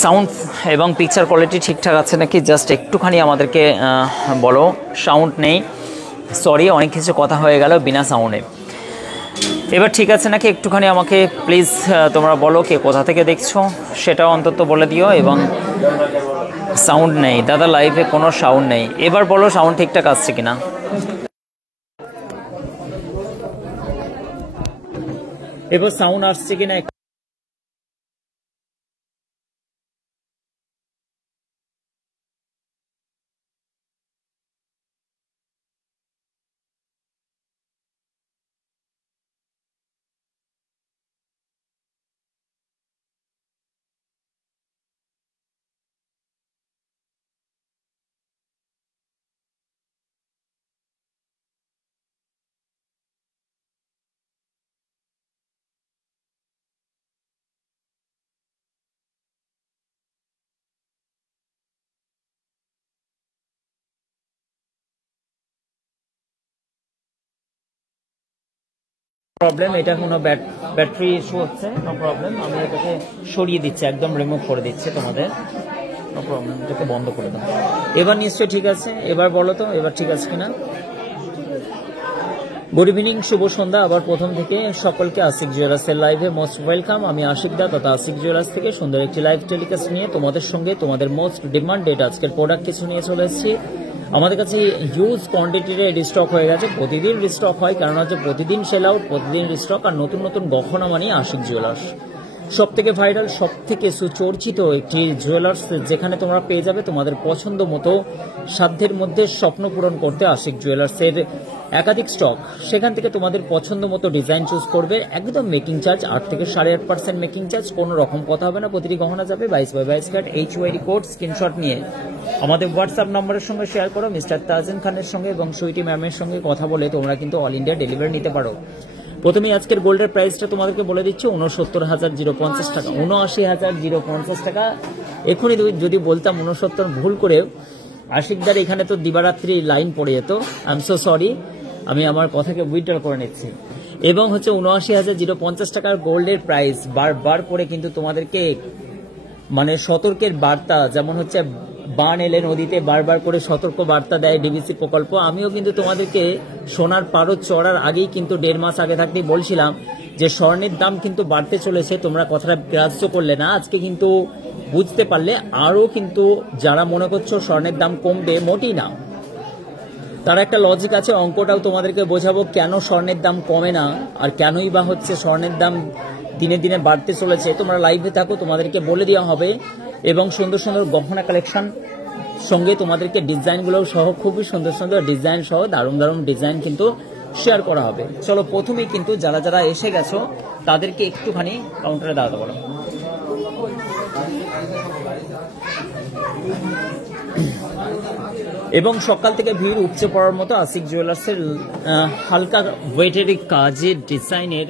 Sound এবং picture quality ঠিকঠাক আছে নাকি জাস্ট একটুখানি আমাদেরকে বলো। সাউন্ড নেই, সরি, অনেক কিছু কথা হয়ে গেল বিনা সাউন্ডে। এবার ঠিক আছে নাকি একটুখানি আমাকে প্লিজ তোমরা বলো, কে কোথা থেকে দেখছো সেটাও অন্তত বলে দিও। এবং সাউন্ড নেই দাদা, লাইভে কোনো সাউন্ড নেই। এবার বলো সাউন্ড ঠিকঠাক আসছে কিনা। এবার সাউন্ড আসছে কিনা। প্রবলেম, এটা কোনো ব্যাটারি ইস্যু হচ্ছে, নো প্রবলেম। আমি এটাকে সরিয়ে দিচ্ছি, একদম রিমুভ করে দিচ্ছি তোমাদের, নো প্রবলেম। এটাকে বন্ধ করে দাও। এবার নিশ্চয়ই ঠিক আছে। এবার বলো তো এবার ঠিক আছে কিনা। গুড ইভিনিং, শুভ সন্ধ্যা আবার প্রথম থেকে সকলকে আশিক জুয়েলার্সের লাইভে মোস্ট ওয়েলকাম। আমি আশিক দা তথা আশিক জুয়েলার্স থেকে সুন্দর একটি লাইভ টেলিকাস্ট নিয়ে তোমাদের সঙ্গে তোমাদের মোস্ট ডিমান্ডেড আজকের প্রোডাক্ট কিছু নিয়ে চলে এসেছি। আমাদের কাছে হিউজ কোয়ান্টিটির রিস্টক হয়ে গেছে, প্রতিদিন রিস্টক হয়, কারণ হচ্ছে প্রতিদিন সেল আউট, প্রতিদিন রিস্টক। আর নতুন নতুন গহনা মানে আশিক জুয়েলার্স সব থেকে ভাইরাল, সব থেকে সুচর্চিত একটি জুয়েলার্স, যেখানে তোমরা পেয়ে যাবে তোমাদের পছন্দ মতো সাধ্যের মধ্যে স্বপ্ন পূরণ করতে আশিক জুয়েলার্সের একাধিক স্টক। সেখান থেকে তোমাদের পছন্দ মতো ডিজাইন চুজ করবে। একদম মেকিং চার্জ 8 থেকে 8.5% মেকিং চার্জ, কোনো রকম কথা হবে না। প্রতিটি গহনা যাবে 22x22 carat HYD code. Screenshot নিয়ে আমাদের হোয়াটসঅ্যাপ নম্বরের সঙ্গে শেয়ার করো। মিস্টার তাজিন খানের সঙ্গে এবং সুইটি ম্যামের সঙ্গে কথা বলে তোমরা কিন্তু অল ইন্ডিয়া ডেলিভারি নিতে পারো। প্রথমেই আজকের গোল্ডের প্রাইসটা তোমাদেরকে বলে দিচ্ছি, 69,050 টাকা, 79,050 টাকা। এখনই যদি বলতাম 69 ভুল করে, আশিকদার এখানে তো দিবারাত্রি লাইন পড়ে যেত। আই এম সো সরি, আমি আমার কথাকে উইথড্র করে নিচ্ছি। এবং হচ্ছে 79,050 টাকার গোল্ডের প্রাইস বারবার করে কিন্তু তোমাদেরকে মানে সতর্কের বার্তা, যেমন হচ্ছে বান এলে নদীতে বারবার করে সতর্ক বার্তা দেয় ডিবিসি প্রকল্প। আমিও কিন্তু তোমাদেরকে সোনার পারদ চড়ার আগেই কিন্তু 1.5 মাস আগে থাকতেই বলছিলাম যে স্বর্ণের দাম কিন্তু বাড়তে চলেছে। তোমরা কথাটা গ্রাহ্য করলে না, আজকে কিন্তু বুঝতে পারলে। আরও কিন্তু যারা মনে করছো স্বর্ণের দাম কমবে, মোটেই না। তার একটা লজিক আছে, অঙ্কটাও তোমাদেরকে বোঝাবো কেন স্বর্ণের দাম কমে না আর কেনই বা হচ্ছে স্বর্ণের দাম দিনে দিনে বাড়তে চলেছে। তোমরা লাইভে থাকো, তোমাদেরকে বলে দেওয়া হবে। এবং সুন্দর সুন্দর গহনা কালেকশন সঙ্গে তোমাদেরকে ডিজাইনগুলো সহ, খুবই সুন্দর সুন্দর ডিজাইন সহ দারুণ দারুণ ডিজাইন কিন্তু শেয়ার করা হবে। চলো প্রথমেই কিন্তু যারা যারা এসে গেছো তাদেরকে একটুখানি কাউন্টারে দাঁড়াতে বলো। এবং সকাল থেকে ভিড় উপচে পড়ার মতো আশিক জুয়েলার্সের হালকা ওয়েটের কাজের ডিজাইনের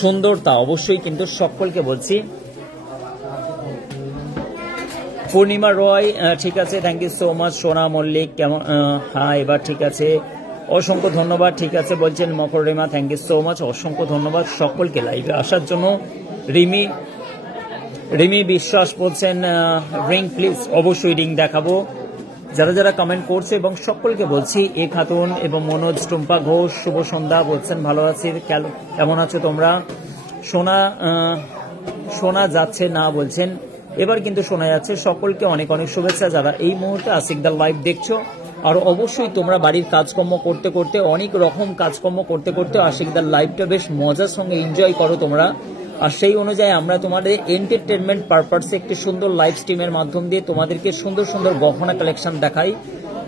সুন্দরতা অবশ্যই কিন্তু সকলকে বলছি। পূর্ণিমা রয় ঠিক আছে, থ্যাংক ইউ সো মাচ। সোনা মল্লিক কেমন? হ্যাঁ এবার ঠিক আছে, অসংখ্য ধন্যবাদ। ঠিক আছে বলছেন Makar Rima, thank you so much, অসংখ্য ধন্যবাদ সকলকে লাইভে আসার জন্য। রিমি বিশ্বাস বলছেন রিং প্লিজ, অবশ্যই রিং দেখাবো। যারা যারা কমেন্ট করছে এবং সকলকে বলছি, এ খাতুন এবং মনোজ, টুম্পা ঘোষ শুভ সন্ধ্যা বলছেন, ভালো আছি, কেমন আছো তোমরা? শোনা যাচ্ছে না বলছেন, এবার কিন্তু শোনা যাচ্ছে। সকলকে অনেক অনেক শুভেচ্ছা যারা এই মুহূর্তে আশিকদার লাইভ দেখছো। আর অবশ্যই তোমরা বাড়ির কাজকর্ম করতে করতে, অনেক রকম কাজকর্ম করতে করতে আশিকদার লাইভটা বেশ মজার সঙ্গে এনজয় করো তোমরা। আর সেই অনুযায়ী আমরা তোমাদের এন্টারটেনমেন্ট পারপাসে একটি সুন্দর লাইভ স্ট্রিমের মাধ্যম দিয়ে তোমাদেরকে সুন্দর সুন্দর গহনা কালেকশন দেখাই।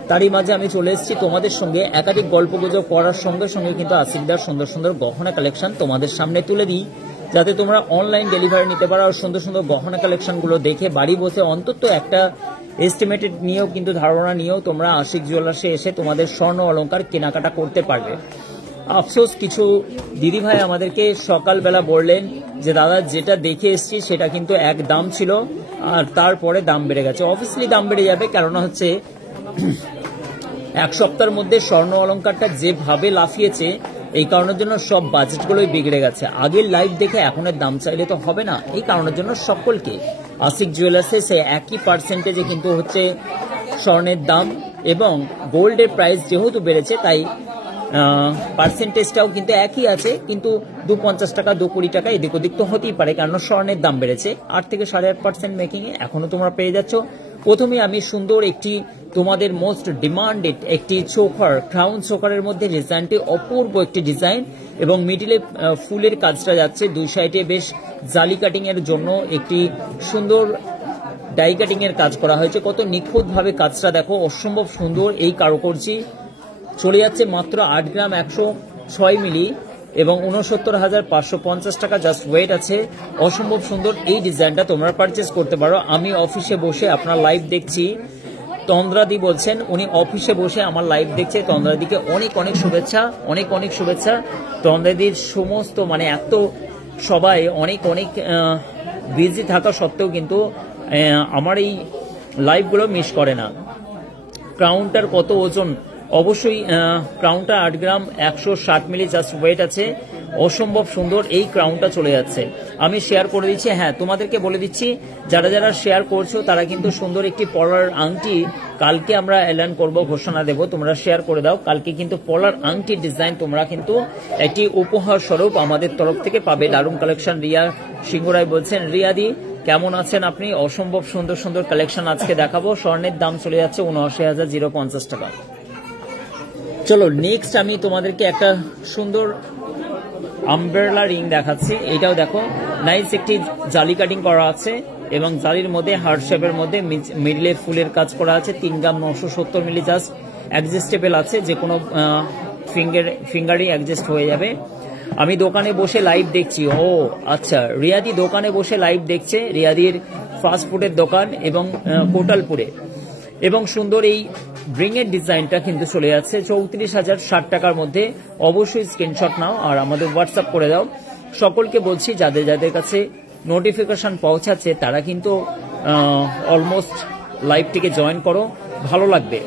তারই মাঝে আমি চলে এসেছি তোমাদের সঙ্গে একাধিক গল্পগুজব করার সঙ্গে সঙ্গে কিন্তু আশিকদার সুন্দর সুন্দর গহনা কালেকশন তোমাদের সামনে তুলে দিই, যাতে তোমরা অনলাইন ডেলিভারি নিতে পারো। আর সুন্দর সুন্দর গহনা কালেকশনগুলো দেখে বাড়ি বসে অন্তত একটা এস্টিমেটেড নিয়েও কিন্তু ধারণা নিয়েও তোমরা আশিক জুয়েলার্সে এসে তোমাদের স্বর্ণ অলংকার কেনাকাটা করতে পারবে। আফসোস কিছু দিদিভাই আমাদেরকে সকালবেলা বললেন যে দাদা যেটা দেখে এসছি সেটা কিন্তু এক দাম ছিল আর তারপরে দাম বেড়ে গেছে। অবভিয়াসলি দাম বেড়ে যাবে, কারণ হচ্ছে এক সপ্তাহের মধ্যে স্বর্ণ অলংকারটা যেভাবে লাফিয়েছে, এই কারণের জন্য সব বাজেটগুলোই বিগড়ে গেছে। আগের লাইভ দেখে এখনের দাম চাইলে তো হবে না, এই কারণের জন্য সকলকে আশিক জুয়েলার্সে সেই একই পার্সেন্টেজে কিন্তু হচ্ছে স্বর্ণের দাম, এবং গোল্ডের প্রাইস যেহেতু বেড়েছে তাই পার্সেন্টেজটাও কিন্তু একই আছে, কিন্তু 250 টাকা 220 টাকা এদিক ওদিক তো হতেই পারে, কারণ স্বর্ণের দাম বেড়েছে। 8 থেকে 8.5% মেকিংয়ে এখনো তোমরা পেয়ে যাচ্ছ। প্রথমে আমি সুন্দর একটি তোমাদের মোস্ট ডিমান্ডেড একটি চোকার, ক্রাউন চোকারের মধ্যে ডিজাইনটি অপূর্ব একটি ডিজাইন, এবং মিডিলে ফুলের কাজটা যাচ্ছে, দুই সাইডে বেশ জালি কাটিং এর জন্য একটি সুন্দর ডাই কাটিং এর কাজ করা হয়েছে। কত নিখুঁত ভাবে কাজটা দেখো, অসম্ভব সুন্দর এই কারুকার্যি। চলে যাচ্ছে মাত্র 8 গ্রাম 106 মিলি এবং 69,550 টাকা জাস্ট ওয়েট আছে। অসম্ভব সুন্দর এই ডিজাইনটা তোমরা পারচেস করতে পারো। আমি অফিসে বসে আপনার লাইভ দেখছি, তন্দ্রাদি বলছেন উনি অফিসে বসে আমার লাইভ দেখছে। তন্দ্রাদিকে অনেক অনেক শুভেচ্ছা, অনেক অনেক শুভেচ্ছা। তন্দ্রাদির সমস্ত মানে এত সবাই অনেক অনেক বিজি থাকা সত্ত্বেও কিন্তু আমার এই লাইভগুলো মিস করে না। ক্রাউনটার কত ওজন? অবশ্যই ক্রাউনটা 8 গ্রাম 160 মিলি জাস্ট ওয়েট আছে। অসম্ভব সুন্দর এই ক্রাউনটা চলে যাচ্ছে। আমি শেয়ার করে দিচ্ছি, হ্যাঁ তোমাদেরকে বলে দিচ্ছি, যারা যারা শেয়ার করছো তারা কিন্তু সুন্দর একটি পলার আংটি কালকে আমরা এলান করব, ঘোষণা দেব, তোমরা শেয়ার করে দাও। কালকে কিন্তু পলার আংটির ডিজাইন তোমরা কিন্তু একটি উপহার স্বরূপ আমাদের তরফ থেকে পাবে। দারুণ কালেকশন। রিয়া সিংহরায় বলছেন, রিয়াদি কেমন আছেন আপনি? অসম্ভব সুন্দর সুন্দর কালেকশন আজকে দেখাবো। স্বর্ণের দাম চলে যাচ্ছে 79,050 টাকা। চলো নেক্সট আমি তোমাদেরকে একটা সুন্দর আমব্রেলা রিং দেখাচ্ছি। এটাও দেখো, নাইস একটি জালি কাটিং করা আছে এবং জালির মধ্যে হার্ট শেপের মধ্যে মিডলে ফুলের কাজ করা আছে। 3 গ্রাম 970 মিলি জাস্ট অ্যাডজাস্টেবল আছে, যে কোনো ফিঙ্গারই অ্যাডজাস্ট হয়ে যাবে। আমি দোকানে বসে লাইভ দেখছি। ও আচ্ছা, রিয়াদি দোকানে বসে লাইভ দেখছে, রিয়াদির ফাস্ট ফুডের দোকান এবং কোটালপুরে। এবং সুন্দর এই রিংয়ের ডিজাইনটা কিন্তু চলে যাচ্ছে 34,060 টাকার মধ্যে। অবশ্যই স্ক্রিনশট নাও আর আমাদের হোয়াটসঅ্যাপ করে দাও। সকলকে বলছি, যাদের যাদের কাছে নোটিফিকেশন পৌঁছাচ্ছে তারা কিন্তু অলমোস্ট লাইভটিকে জয়েন করো, ভালো লাগবে।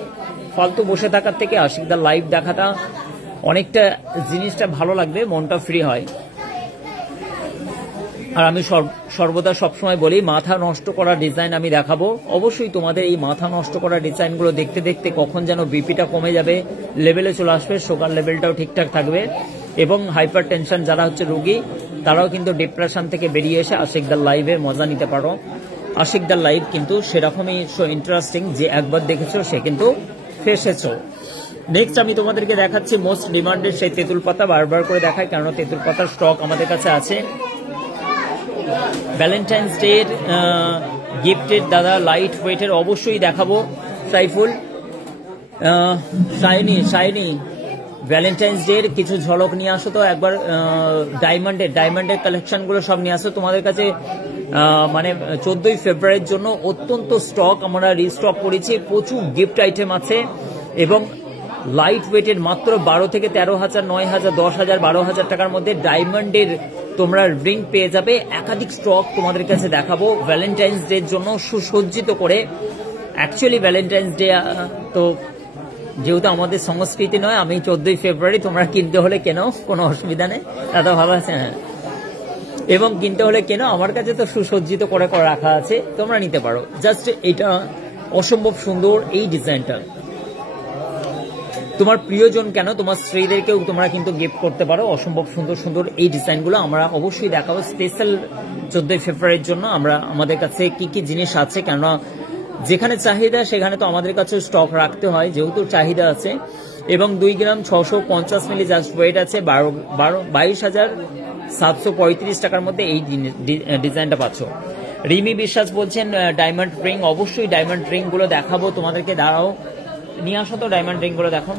ফালতু বসে থাকার থেকে আশিকদার লাইভ দেখাটা অনেকটা জিনিসটা ভালো লাগবে, মনটা ফ্রি হয়। আর আমি সর্বদা সবসময় বলি, মাথা নষ্ট করা ডিজাইন আমি দেখাবো। অবশ্যই তোমাদের এই মাথা নষ্ট করা ডিজাইনগুলো দেখতে দেখতে কখন যেন বিপিটা কমে যাবে, লেভেলে চলে আসবে, সুগার লেভেলটাও ঠিকঠাক থাকবে, এবং হাইপার টেনশন যারা হচ্ছে রোগী তারাও কিন্তু ডিপ্রেশন থেকে বেরিয়ে এসে আশিকদার লাইভের মজা নিতে পারো। আশিকদার লাইভ কিন্তু সেরকমই ইন্টারেস্টিং, যে একবার দেখেছো সে কিন্তু ফেসেছো। নেক্সট আমি তোমাদেরকে দেখাচ্ছি মোস্ট ডিমান্ডেড সেই তেঁতুল পাতা। বারবার করে দেখাই কারণ তেঁতুল পাতার স্টক আমাদের কাছে আছে। ভ্যালেন্টাইন্স ডে এর গিফটের দাদা লাইট ওয়েটের অবশ্যই দেখাবো। সাইফুল শাইনি ভ্যালেন্টাইন্স ডে এর কিছু ঝলক নিয়ে আসো তো একবার। ডায়মন্ডের কালেকশনগুলো সব নিয়ে আসো তোমাদের কাছে। মানে 14ই ফেব্রুয়ারির জন্য অত্যন্ত স্টক আমরা রিস্টক করেছি, প্রচুর গিফট আইটেম আছে এবং লাইট ওয়েটের মাত্র 12 থেকে 13,000, 9,000, 10,000, 12,000 টাকার মধ্যে ডায়মন্ডের তোমরা রিং পেয়ে যাবে। একাধিক স্টক তোমাদের কাছে দেখাবো ভ্যালেন্টাইন্স ডে এর জন্য সুসজ্জিত করে। অ্যাকচুয়ালি ভ্যালেন্টাইন্স ডে তো যেহেতু আমাদের সংস্কৃতি নয়, আমি 14ই ফেব্রুয়ারি, তোমরা কিনতে হলে কেন, কোনো অসুবিধা নেই, দাদা ভালো আছে। হ্যাঁ, এবং কিনতে হলে কেন, আমার কাছে তো সুসজ্জিত করে রাখা আছে, তোমরা নিতে পারো। জাস্ট এটা অসম্ভব সুন্দর এই ডিজাইনটা। তোমার প্রিয়জন কেন, তোমার স্ত্রীদেরকেও তোমরা কিন্তু গিফট করতে পারো। অসম্ভব সুন্দর সুন্দর এই ডিজাইনগুলো আমরা অবশ্যই দেখাবো স্পেশাল 14ই ফেব্রুয়ারির জন্য। আমরা আমাদের কাছে কি কি জিনিস আছে, কেননা যেখানে চাহিদা সেখানে তো আমাদের কাছে স্টক রাখতে হয়, যেহেতু চাহিদা আছে। এবং 2 গ্রাম 650 মিলি জাস্ট ওয়েট আছে। 22,735 টাকার মধ্যে এই ডিজাইনটা পাচ্ছ। রিমি বিশ্বাস বলছেন ডায়মন্ড রিং, অবশ্যই ডায়মন্ড রিং গুলো দেখাবো তোমাদেরকে। দাঁড়াও, নিয়ে আসো তো ডায়মন্ড রিং গুলো, দেখো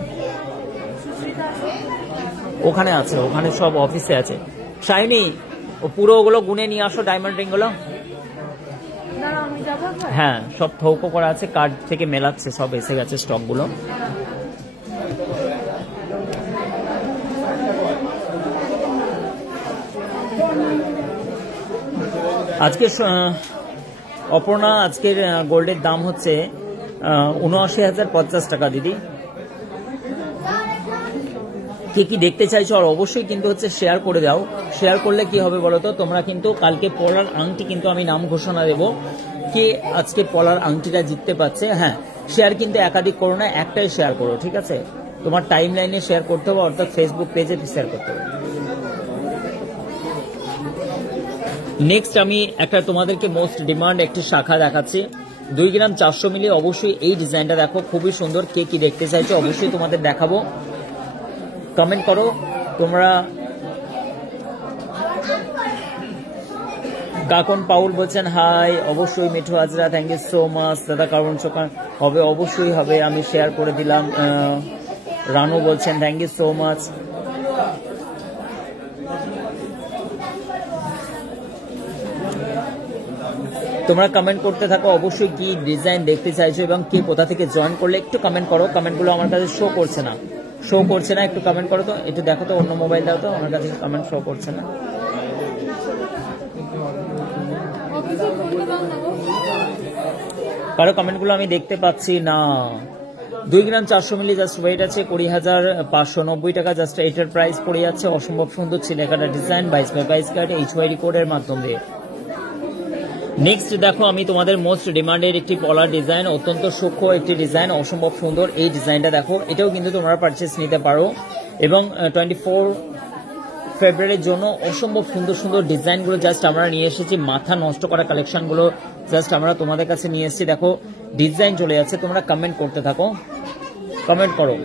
ওখানে আছে, ওখানে সব অফিসে আছে। শাইনি পুরো ওগুলো গুনে নিয়ে আসো ডায়মন্ড রিং গুলো। হ্যাঁ, সব থৌকো করা আছে, কার্ড থেকে মেলাচ্ছে, সব এসে গেছে স্টক গুলো। আজকে অপর্ণা, আজকের গোল্ডের দাম হচ্ছে 79,050 টাকা। দিদি কে কি দেখতে চাইছো আর অবশ্যই কিন্তু হচ্ছে শেয়ার করে দাও। শেয়ার করলে কি হবে বলো তো, তোমরা কিন্তু কালকে পলার আংটি কিন্তু আমি নাম ঘোষণা দেবো কে আজকে পলার আংটিটা জিততে পারছে। হ্যাঁ, শেয়ার কিন্তু একাধিক করো না, একটাই শেয়ার করো, ঠিক আছে? তোমার টাইম লাইনে শেয়ার করতে হবে, অর্থাৎ ফেসবুক পেজে শেয়ার করতে হবে। নেক্সট আমি একটা তোমাদেরকে মোস্ট ডিমান্ড একটি শাখা দেখাচ্ছি, 2 গ্রাম 400 মিলি। অবশ্যই এই ডিজাইনটা দেখো, খুবই সুন্দর। কে কি দেখতে চাইছো অবশ্যই তোমাদের দেখাবো, কমেন্ট করো তোমরা। কাকন পাউল বলছেন হাই, অবশ্যই। Mithu Hazra thank you so much দাদা। কারণ সকাল হবে, অবশ্যই হবে, আমি শেয়ার করে দিলাম। রানু বলছেন থ্যাংক ইউ সো মাচ। তোমরা কমেন্ট করতে থাকো অবশ্যই কি ডিজাইন দেখতে চাইছো এবং কে কোথা থেকে জয়েন করলে একটু কমেন্ট করো। কমেন্টগুলো আমার কাছে শো করছে না, একটু কমেন্ট করো তো, একটু দেখো তো, অন্য মোবাইল দাও তো, আমার কাছে কমেন্ট শো করছে না। কারো কমেন্টগুলো আমি দেখতে পাচ্ছি না। 2 গ্রাম 400 মিলি জাস্ট ওয়েট আছে 20,590 টাকা। জাস্ট এটার প্রাইস পড়ে যাচ্ছে। অসম্ভব সুন্দর ছিলেখাটা ডিজাইন, 22x22 কাট HYD কোডের মাধ্যমে। নেক্সট দেখো আমি তোমাদের মোস্ট ডিমান্ডেড একটি পলার ডিজাইন, অত্যন্ত সূক্ষ্ম একটি ডিজাইন, অসম্ভব সুন্দর। এই ডিজাইনটা দেখো, এটাও কিন্তু তোমরা পারচেস নিতে পারো এবং 24 ফেব্রুয়ারির জন্য অসম্ভব সুন্দর সুন্দর ডিজাইনগুলো জাস্ট আমরা নিয়ে এসেছি। মাথা নষ্ট করা কালেকশনগুলো জাস্ট আমরা তোমাদের কাছে নিয়ে এসেছি। দেখো ডিজাইন চলে যাচ্ছে, তোমরা কমেন্ট করতে থাকো, কমেন্ট করো।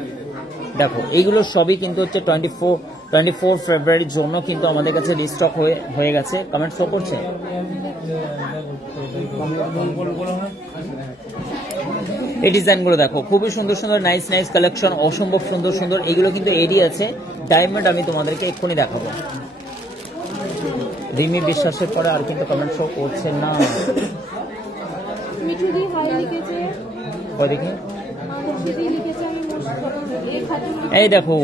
দেখো এইগুলো সবই কিন্তু হচ্ছে 24 ফেব্রুয়ারির জন্য কিন্তু আমাদের কাছে রিস্টক হয়ে গেছে। কমেন্ট শো করছে। এই ডিজাইনগুলো দেখো, খুবই সুন্দর সুন্দর নাইস কালেকশন, অসম্ভব সুন্দর সুন্দর। এগুলো কিন্তু এডি আছে, ডায়মন্ড আমি তোমাদেরকে এক্ষুনি দেখাবো। রিমি বিশ্বাসের পরে আর কিন্তু কমেন্ট শো করছে না। দেখি, এই দেখো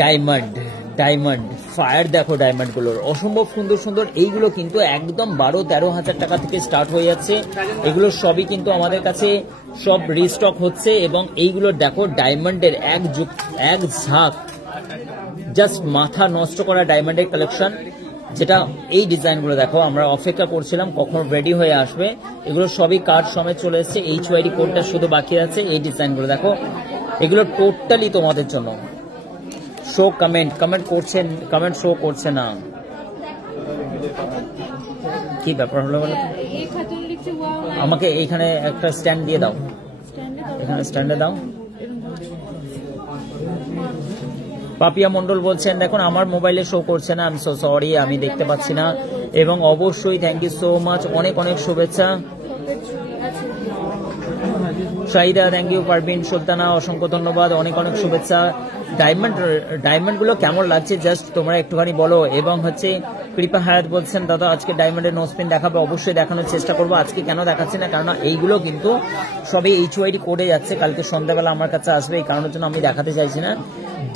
ডায়মন্ড ফায়ার, দেখো ডায়মন্ড গুলোর অসম্ভব সুন্দর সুন্দর। এইগুলো কিন্তু একদম 12-13 হাজার টাকা থেকে স্টার্ট হয়ে যাচ্ছে। এগুলো সবই কিন্তু আমাদের কাছে সব রিস্টক হচ্ছে এবং এইগুলো দেখো ডায়মন্ডের এক ঝাঁক, জাস্ট মাথা নষ্ট করা ডায়মন্ডের কালেকশন। যেটা এই ডিজাইনগুলো দেখো, আমরা অপেক্ষা করছিলাম কখন রেডি হয়ে আসবে। এগুলো সবই কার্ড সমেত চলে এসছে, HYD কোডটা শুধু বাকি আছে। এই ডিজাইনগুলো দেখো, এগুলো টোটালি তোমাদের জন্য। শো কমেন্ট করছেন, কমেন্ট শো করছে না, কি ব্যাপার হলো বলো? আমাকে এইখানে একটা স্ট্যান্ড দিয়ে দাও, এখানে স্ট্যান্ডে দাও। পাপিয়া মন্ডল বলছেন দেখুন আমার মোবাইলে শো করছে না, আমি সো সরি, আমি দেখতে পাচ্ছি না। এবং অবশ্যই থ্যাংক ইউ সো মাচ, অনেক শুভেচ্ছা। শাহিদা থ্যাংক ইউ, পারভিন সুলতানা অসংখ্য ধন্যবাদ, অনেক শুভেচ্ছা। ডায়মন্ড গুলো কেমন লাগছে জাস্ট তোমরা একটুখানি বলো। এবং হচ্ছে কৃপা হায়াত বলছেন দাদা আজকে ডায়মন্ডের নোস্পিন দেখাবে, অবশ্যই দেখানোর চেষ্টা করবো। আজকে কেন দেখাচ্ছি না, কারণ এইগুলো কিন্তু সবই HYD কোডে যাচ্ছে, কালকে সন্ধ্যাবেলা আমার কাছে আসবে, এই কারণের জন্য আমি দেখাতে চাইছি না।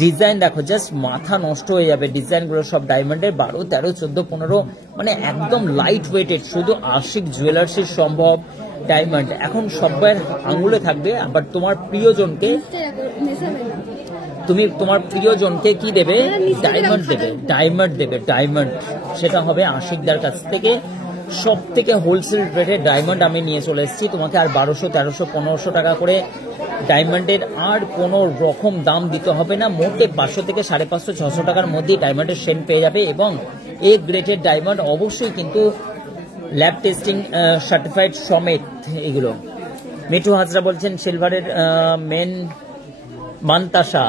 ডিজাইন দেখো, জাস্ট মাথা নষ্ট হয়ে যাবে। ডিজাইনগুলো সব ডায়মন্ডের 12, 13, 14, 15, মানে একদম লাইট ওয়েটেড। শুধু আশিক জুয়েলার্সের সম্ভব ডায়মন্ড এখন সবার আঙুলে থাকবে। আবার তোমার প্রিয়জনকে, তুমি তোমার প্রিয়জনকে কি দেবে? ডায়মন্ড দেবে। ডায়মন্ড সেটা হবে আশিকদার কাছ থেকে। সব থেকে হোলসেল রেটে ডায়মন্ড আমি নিয়ে চলে এসেছি তোমাকে। আর 1200, 1300, 1500 টাকা করে ডায়মন্ডের আর কোনো রকম দাম দিতে হবে না। মোটে 500 থেকে 550, 600 টাকার মধ্যেই ডায়মন্ডের সেন পেয়ে যাবে। এবং এ গ্রেডের ডায়মন্ড অবশ্যই কিন্তু ল্যাব টেস্টিং সার্টিফাইড সমেত এগুলো। মিঠু হাজরা বলছেন সিলভারের মেন মান্তাসা।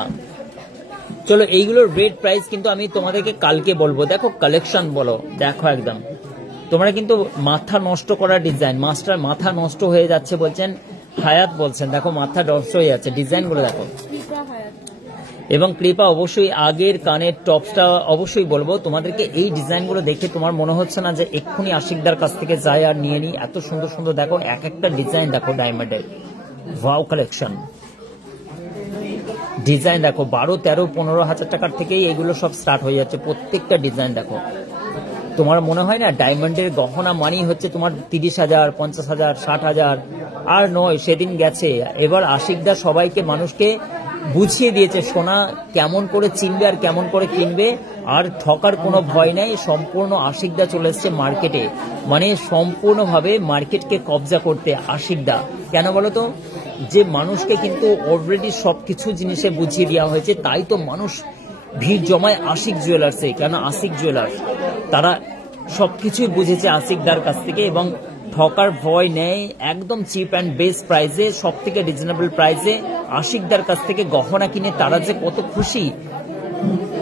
চলো এইগুলোর রেট প্রাইস কিন্তু আমি তোমাদেরকে কালকে বলবো। দেখো কালেকশন বলো, দেখো একদম তোমরা কিন্তু মাথা নষ্ট করা ডিজাইন, মাথা নষ্ট হয়ে যাচ্ছে বলছেন হায়াত বলছেন। দেখো মাথা নষ্ট হয়ে যাচ্ছে, ডিজাইনগুলো দেখো। এবং কৃপা অবশ্যই আগের কানের টপসটা অবশ্যই বলবো তোমাদেরকে। এই ডিজাইনগুলো দেখে তোমার মনে হচ্ছে না যে এক্ষুনি আশিকদার কাছ থেকে যায় আর নিয়ে নিই? এত সুন্দর সুন্দর দেখো, এক একটা ডিজাইন দেখো ডায়মন্ডের। ওয়াও কালেকশন, ডিজাইন দেখো 12, 13, 15 হাজার টাকার থেকেই এগুলো সব স্টার্ট হয়ে যাচ্ছে। প্রত্যেকটা ডিজাইন দেখো। তোমার মনে হয় না ডায়মন্ডের গহনা মানি হচ্ছে তোমার 30,000, 50,000, 60,000? আর নয়, সেদিন গেছে। এবার আশিকদা সবাইকে মানুষকে বুঝিয়ে দিয়েছে সোনা কেমন করে চিনবে আর কেমন করে কিনবে, আর ঠকার কোনো ভয় নাই। সম্পূর্ণ আশিকদা চলে এসছে মার্কেটে, মানে সম্পূর্ণভাবে মার্কেটকে কবজা করতে আশিকদা। কেন বলো তো, যে মানুষকে কিন্তু অলরেডি সবকিছু জিনিসে বুঝিয়ে দেওয়া হয়েছে, তাই তো মানুষ ভিড় জমায় আশিক জুয়েলার্সে। কেন আশিক জুয়েলার্স তারা সবকিছুই বুঝেছে আশিকদার কাছ থেকে, এবং ঠকার ভয় নেই। একদম চিপ অ্যান্ড বেস্ট প্রাইসে, সব থেকে রিজনেবল প্রাইসে আশিকদার কাছ থেকে গহনা কিনে তারা যে কত খুশি।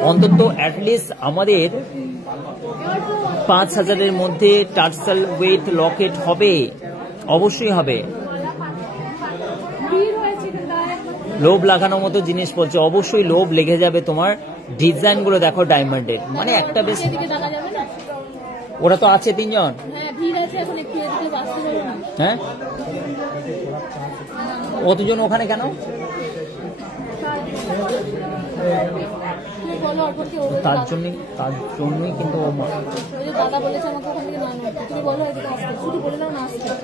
অন্তত অ্যাটলিস্ট আমাদের 5,000-এর মধ্যে টার্সেল ওয়েট লকেট হবে, অবশ্যই হবে। লোভ লাগানোর মতো জিনিস বলছে, অবশ্যই লোভ লেগে যাবে তোমার। ডিজাইন গুলো দেখো ডায়মন্ডের, মানে একটা বেশ। ওরা তো আছে 3 জন। হ্যাঁ, অতজন ওখানে কেন? তার জন্যই কিন্তু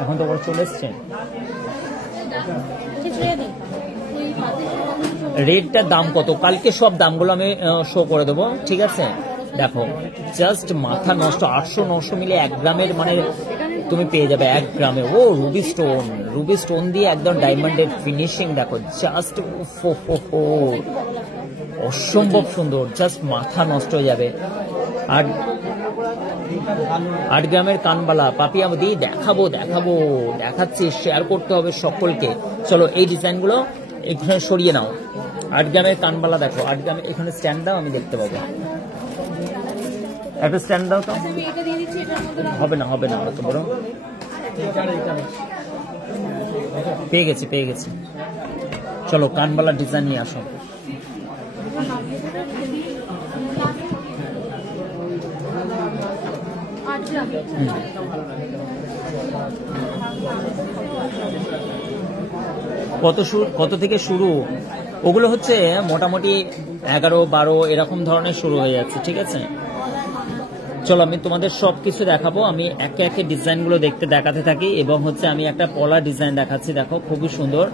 এখন তো ওরা চলে এসছে। রেটটার দাম কত কালকে সব দামগুলো আমি শো করে দেবো, ঠিক আছে? দেখো জাস্ট মাথা নষ্ট, 800-900 মিলে 1 গ্রামের, মানে তুমি পেয়ে যাবে 1 গ্রামে। ও রুবি স্টোন দিয়ে একদম ডায়মন্ডের ফিনিশিং দেখো, জাস্ট অসম্ভব সুন্দর, জাস্ট মাথা নষ্ট হয়ে যাবে। আর 8 গ্রামের কানবালা পাপিয়া দিয়ে দেখাচ্ছি, শেয়ার করতে হবে সকলকে। চলো এই ডিজাইনগুলো এখানে সরিয়ে নাও। 8 গ্রামের কানবালা দেখো, 8 গ্রামের এখানে স্ট্যান্ড দাও, আমি দেখতে পাবো। একটা স্ট্যান্ড দাও তো। হবে না অত বড়। পেয়ে গেছি। চলো কানবালা ডিজাইন নিয়ে আসো। কত থেকে শুরু? ওগুলো হচ্ছে মোটামুটি 11-12 এরকম ধরনের শুরু হয়ে যাচ্ছে, ঠিক আছে? চলো আমি তোমাদের সবকিছু দেখাবো, আমি একে একে ডিজাইনগুলো দেখাতে থাকি। এবং হচ্ছে আমি একটা পলা ডিজাইন দেখাচ্ছি, দেখো খুবই সুন্দর।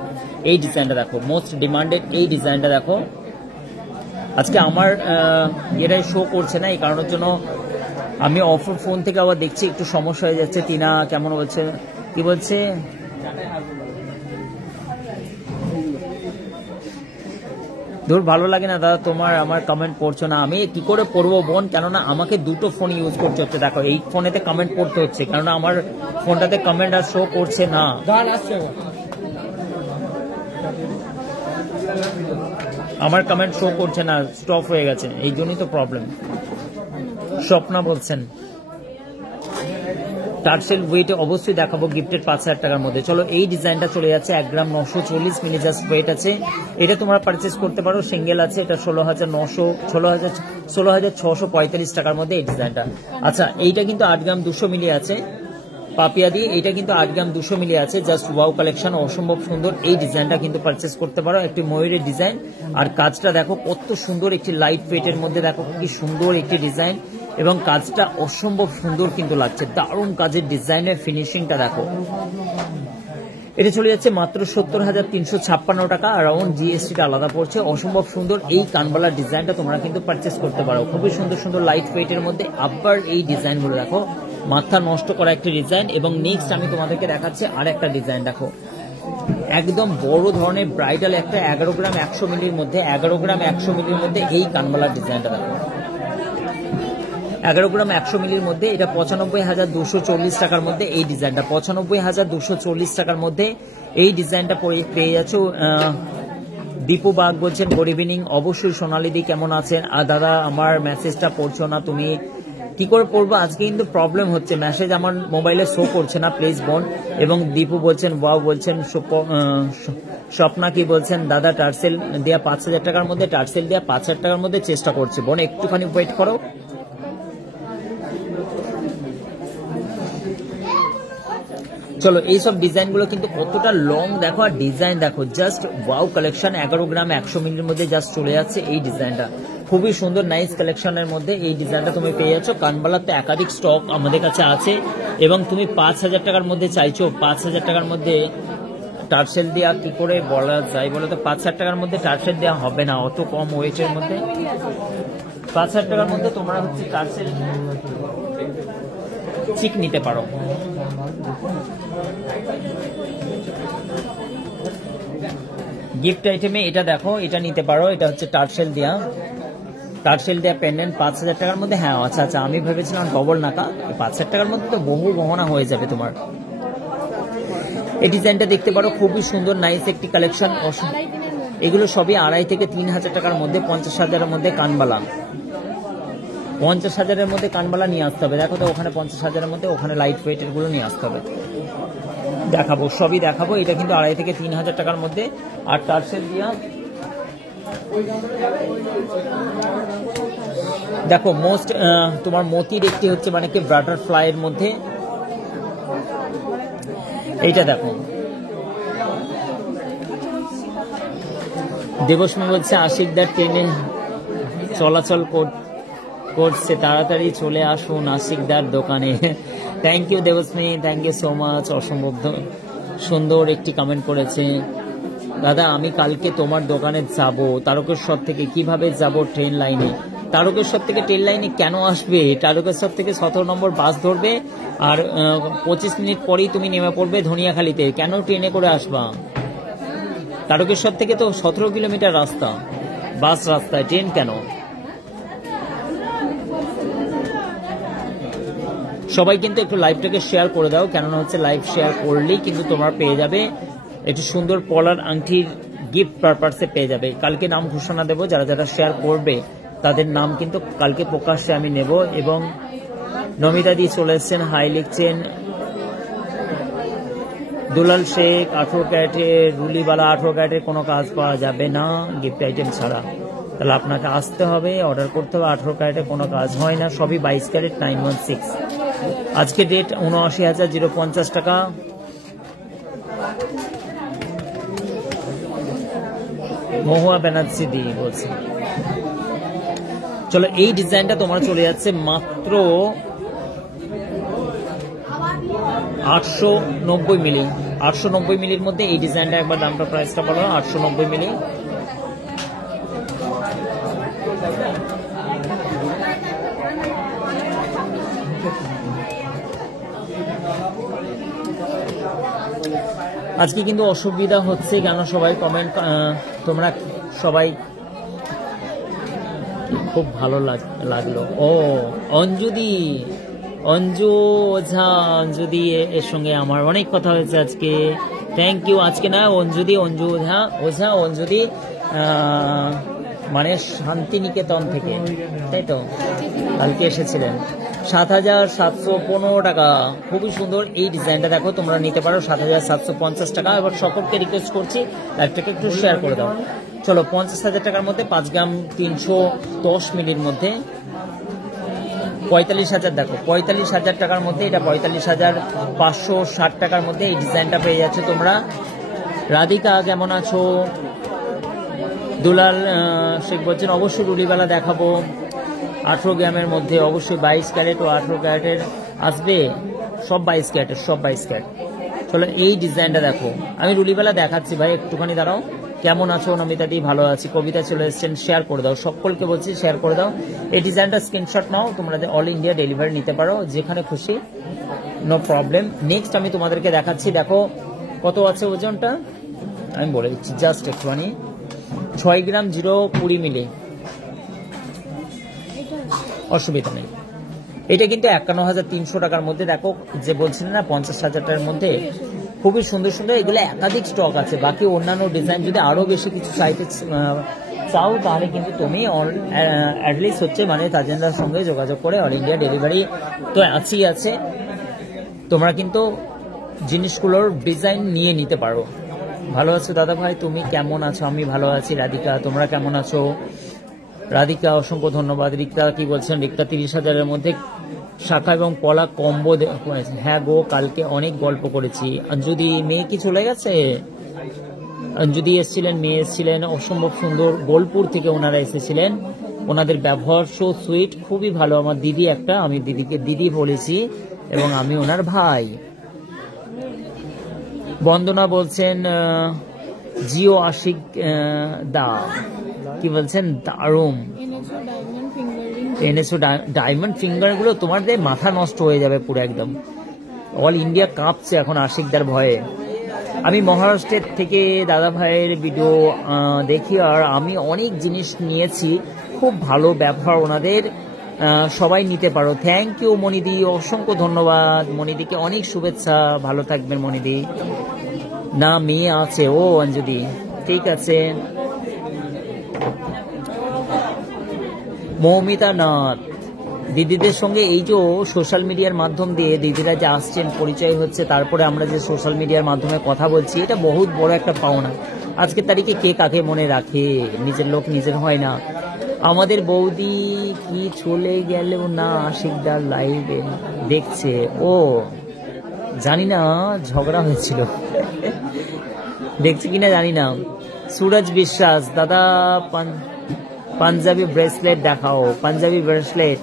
এই ডিজাইনটা দেখো, মোস্ট ডিমান্ডেড এই ডিজাইনটা দেখো। আজকে আমার এটাই শো করছে না, এই কারণের জন্য আমি অফার ফোন থেকে আবার দেখছি, একটু সমস্যা হয়ে যাচ্ছে। টিনা কেমন বলছে, কি বলছে? ধর ভালো লাগে না দাদা তোমার আমার কমেন্ট পড়ছো না। আমি কি করে পড়বো বোন, কেননা আমাকে দুটো ফোন ইউজ করতে হচ্ছে। দেখো এই ফোনেতে কমেন্ট পড়তে হচ্ছে, কেননা আমার ফোনটাতে কমেন্ট আর শো করছে না। আমার কমেন্ট শো করছে না, স্টপ হয়ে গেছে, এই জন্যই তো প্রবলেম। স্বপ্না বলছেন টার্সেল ওয়েটে অবশ্যই দেখাবো, গিফটেড 5,000 টাকার মধ্যে। চলো এই ডিজাইনটা চলে যাচ্ছে 1 গ্রাম 940 মিলি জাস্ট ওয়েট আছে। এটা তোমরা পারচেস করতে পারো, সিঙ্গেল আছে। এটা 16,645 টাকার মধ্যে এই ডিজাইনটা। আচ্ছা এইটা কিন্তু 8 গ্রাম 200 মিলি আছে পাপিয়া দিয়ে, এটা কিন্তু 8 গ্রাম 200 মিলি আছে। জাস্ট ওয়াও কালেকশন, অসম্ভব সুন্দর। এই ডিজাইনটা কিন্তু পারচেস করতে পারো, একটি ময়ূরের ডিজাইন। আর কাজটা দেখো কত সুন্দর, একটি লাইট ওয়েটের মধ্যে দেখো কি সুন্দর একটি ডিজাইন, এবং কাজটা অসম্ভব সুন্দর কিন্তু লাগছে, দারুণ কাজের ডিজাইনের ফিনিশিংটা দেখো। এটা চলে যাচ্ছে মাত্র 70,356 টাকা, রাউন্ড জিএসটিটা আলাদা পড়ছে। অসম্ভব সুন্দর এই কানবালার ডিজাইনটা তোমরা কিন্তু পারচেস করতে পারো, খুবই সুন্দর সুন্দর লাইট ওয়েটের মধ্যে। আবার এই ডিজাইনগুলো দেখো, মাথা নষ্ট করা একটি ডিজাইন। এবং নেক্সট আমি তোমাদেরকে দেখাচ্ছি আর একটা ডিজাইন দেখো, একদম বড় ধরনের ব্রাইডাল একটা 11 গ্রাম 100 মিলির মধ্যে, 11 গ্রাম 100 মিলির মধ্যে এই কানবালার ডিজাইনটা দেখো। 11 গ্রাম 100 মিলির মধ্যে এটা 95,240 টাকার মধ্যে এই ডিজাইনটা, 95,240 টাকার মধ্যে এই ডিজাইনটা পেয়ে যাচ্ছ। দীপু বাগ বলছেন গুড ইভিনিং। অবশ্যই সোনালিদি কেমন আছেন? আর দাদা আমার মেসেজটা পড়ছো না, তুমি কি করে পড়বো? আজকে কিন্তু প্রবলেম হচ্ছে, মেসেজ আমার মোবাইলে শো করছে না, প্লিজ বোন। এবং দীপু বলছেন ওয়াও বলছেন। স্বপ্না কি বলছেন? দাদা টার্সেল দেয়া 5,000 টাকার মধ্যে, টার্সেল দেয়া 5,000 টাকার মধ্যে চেষ্টা করছে বোন, একটুখানি ওয়েট করো। চলো এইসব ডিজাইনগুলো কিন্তু কতটা লং দেখো, আর ডিজাইন দেখো, জাস্ট ওয়াও কালেকশন। 11 গ্রাম 100 মিলির মধ্যে জাস্ট চলে যাচ্ছে এই ডিজাইনটা, খুবই সুন্দর নাইস কালেকশনের মধ্যে এই ডিজাইনটা তুমি পেয়ে যাচ্ছ। কানবালাতে একাধিক স্টক আমাদের কাছে আছে, এবং তুমি 5,000 টাকার মধ্যে চাইছো, 5,000 টাকার মধ্যে টার্সেল দেওয়া কি করে বলা যায় বলো তো? 5,000 টাকার মধ্যে টার্সেল দেওয়া হবে না, অত কম ওয়েটের মধ্যে। 5,000 টাকার মধ্যে তোমরা হচ্ছে টার্সেল চিক নিতে পারো। গিফট আইটেমে এটা দেখো, এটা নিতে পারো। এটা হচ্ছে টার্সেল দেওয়া পেন্ডেন্ট 5,000 টাকার মধ্যে। হ্যাঁ আচ্ছা আচ্ছা, আমি ভেবেছিলাম ডবল নাকা। 5,000 টাকার মধ্যে তো বহু গহনা হয়ে যাবে তোমার। এই ডিজাইনটা দেখতে পারো, খুবই সুন্দর নাইস একটি কালেকশন। এগুলো সবই 2,500 থেকে 3,000 টাকার মধ্যে। 50,000-এর মধ্যে কানবালা, 50,000-এর মধ্যে কানবালা নিয়ে আসতে হবে। দেখো তো ওখানে 50,000-এর মধ্যে, ওখানে লাইট ওয়েটের গুলো নিয়ে আসতে হবে। দেখাবো, সবই দেখাবো। এটা কিন্তু 2,500 থেকে 3,000 টাকার মধ্যে। আর টার্সেল দিয়া দেখো মোস্ট তোমার মতির একটি হচ্ছে মানে কি বাটারফ্লাই এর মধ্যে। এইটা দেখো, দেবস্মী বলছে আশিকদার ট্রেনে চলাচল করছে, তাড়াতাড়ি চলে আসুন আশিকদার দোকানে। Thank you Debasmi, thank you so much. অসম্ভব সুন্দর একটি কমেন্ট করেছে। দাদা আমি কালকে তোমার দোকানে যাব, তারকেশ্বর থেকে। কিভাবে যাব? ট্রেন লাইনে। তারকেশ্বর থেকে ট্রেন লাইনে কেন আসবে? তারকেশ্বর থেকে 17 নম্বর বাস ধরবে, আর 25 মিনিট পরেই তুমি নেমে পড়বে ধনিয়াখালীতে। কেন ট্রেনে করে আসবা? তারকেশ্বর থেকে তো 17 কিলোমিটার রাস্তা, বাস রাস্তায়, ট্রেন কেন? সবাই কিন্তু একটু লাইভটাকে শেয়ার করে দাও, কেননা হচ্ছে লাইভ শেয়ার করলেই কিন্তু তোমরা পেয়ে যাবে একটু সুন্দর পলার আংটির গিফট পারপাসে পেয়ে যাবে। কালকে নাম ঘোষণা দেবো, যারা যারা শেয়ার করবে তাদের নাম কিন্তু কালকে প্রকাশ্যে আমি নেব। এবং নমিতা দি চলে এসছেন, হাই লিখছেন। দুলাল শেখ 18 ক্যারেটের রুলিওয়ালা, 18 ক্যারেটের কোনো কাজ পাওয়া যাবে না গিফট আইটেম ছাড়া। তাহলে আপনাকে আসতে হবে, অর্ডার করতে হবে। 18 ক্যারেটের কোনো কাজ হয় না, সবই 22 ক্যারেট 916। আজকে ডেট 79,050 টাকা। মহুয়া ব্যানার্জি দি বলছে। চলো এই ডিজাইনটা তোমার চলে যাচ্ছে মাত্র 890 মিলি। 890 মিলির মধ্যে এই ডিজাইনটা, একবার দামটা প্রাইসটা বলো। 890 মিলি। আজকে কিন্তু অসুবিধা হচ্ছে কেন সবাই কমেন্ট, তোমরা সবাই খুব ভালো লাগলো। ও অঞ্জুদি, অঞ্জু ওঝা, অঞ্জুদি এর সঙ্গে আমার অনেক কথা হয়েছে আজকে। Thank you. আজকে না অঞ্জুদি, অঞ্জু ওঝা অঞ্জুদি মানে শান্তিনিকেতন থেকে, তাই তো? কালকে এসেছিলেন। 7,715 টাকা, খুবই সুন্দর এই ডিজাইনটা। দেখো তোমরা নিতে পারো 7,750 টাকা। এবার সকলকে রিকোয়েস্ট করছি লাইভটাকে একটু শেয়ার করে দাও। চলো 50,000 টাকার মধ্যে 5 গ্রাম 310 মিলির মধ্যে 45,000। দেখো 45,000 টাকার মধ্যে, এটা 45,560 টাকার মধ্যে এই ডিজাইনটা পেয়ে যাচ্ছ তোমরা। রাধিকা কেমন আছো? দুলাল শেখ বলছেন অবশ্যই রুলিওয়ালা দেখাবো। 18 গ্রামের মধ্যে অবশ্যই 22 ক্যারেট ও 18 ক্যারেটের আসবে, সব 22 ক্যারেটের, সব 22 ক্যারেট। চলো এই ডিজাইনটা দেখো, আমি রুলিওয়ালা দেখাচ্ছি ভাই, একটুখানি দাঁড়াও। কেমন আছো নমিতা দি? ভালো আছি। কবিতা চলে এসেছেন, শেয়ার করে দাও। সকলকে বলছি শেয়ার করে দাও। এই ডিজাইনটা স্ক্রিনশট নাও, তোমরা অল ইন্ডিয়া ডেলিভারি নিতে পারো, যেখানে খুশি, নো প্রবলেম। নেক্সট আমি তোমাদেরকে দেখাচ্ছি। দেখো কত আছে ওজনটা, আমি বলে দিচ্ছি জাস্ট একটুখানি। 6 গ্রাম 020 মিলি, অসুবিধা নেই। এটা কিন্তু 51,300 টাকার মধ্যে। দেখো যে বলছিলেন না 50,000 টাকার মধ্যে, খুবই সুন্দর সুন্দর। এগুলো একাধিক স্টক আছে। বাকি অন্যান্য ডিজাইন যদি আরো বেশি কিছু চাইতে চাও, তাহলে কিন্তু তুমি অ্যাটলিস্ট হচ্ছে মানে তাজেন্দ্রার সঙ্গে যোগাযোগ করে অল ইন্ডিয়া ডেলিভারি তো আছেই আছে। তোমরা কিন্তু জিনিসগুলোর ডিজাইন নিয়ে নিতে পারো। ভালো আছো দাদা ভাই, তুমি কেমন আছো? আমি ভালো আছি। রাধিকা তোমরা কেমন আছো? রাধিকা অসংখ্য ধন্যবাদ। রিক্তা কি বলছেন? রিক্তা 30,000-এর মধ্যে শাখা এবং পলা কম্বো। হ্যাঁ গো, কালকে অনেক গল্প করেছি। যদি মেয়ে কি চলে গেছে? যদি এসেছিলেন, মেয়ে এসেছিলেন, অসম্ভব সুন্দর। বোলপুর থেকে ওনারা এসেছিলেন। ওনাদের ব্যবহার সো সুইট, খুবই ভালো। আমার দিদি একটা, আমি দিদিকে দিদি বলেছি, এবং আমি ওনার ভাই। বন্দনা বলছেন জিও আশিক দা কি বলছেন, দারুম এনেছো ডায়মন্ড ফিঙ্গার গুলো, তোমাদের মাথা নষ্ট হয়ে যাবে পুরো একদম। অল ইন্ডিয়া কাঁপছে এখন আশিকদার ভয়ে। আমি মহারাষ্ট্রের থেকে দাদা ভাইয়ের ভিডিও দেখি আর আমি অনেক জিনিস নিয়েছি, খুব ভালো ব্যবহার ওনাদের, সবাই নিতে পারো। থ্যাংক ইউ মনিদি, অসংখ্য ধন্যবাদ মনিদিকে, অনেক শুভেচ্ছা, ভালো থাকবেন মনিদি। না মেয়ে আছে ও অঞ্জলি, ঠিক আছে। মৌমিতা নাথ, দিদিদের সঙ্গে এই যে সোশ্যাল মিডিয়ার মাধ্যম দিয়ে দিদিরা যে আসছেন, পরিচয় হচ্ছে, তারপরে আমরা যে সোশ্যাল মিডিয়ার মাধ্যমে কথা বলছি, এটা বহুত বড় একটা পাওনা। আজকের তারিখে কে কাকে মনে রাখে, নিজের লোক নিজের হয় না। আমাদের বৌদি কি চলে গেল না আশিকদার লাইভে দেখছে, ও জানি না ঝগড়া হয়েছিল দেখছি কিনা জানি না। সুরজ বিশ্বাস, দাদা পাঞ্জাবি ব্রেসলেট দেখাও, পাঞ্জাবি ব্রেসলেট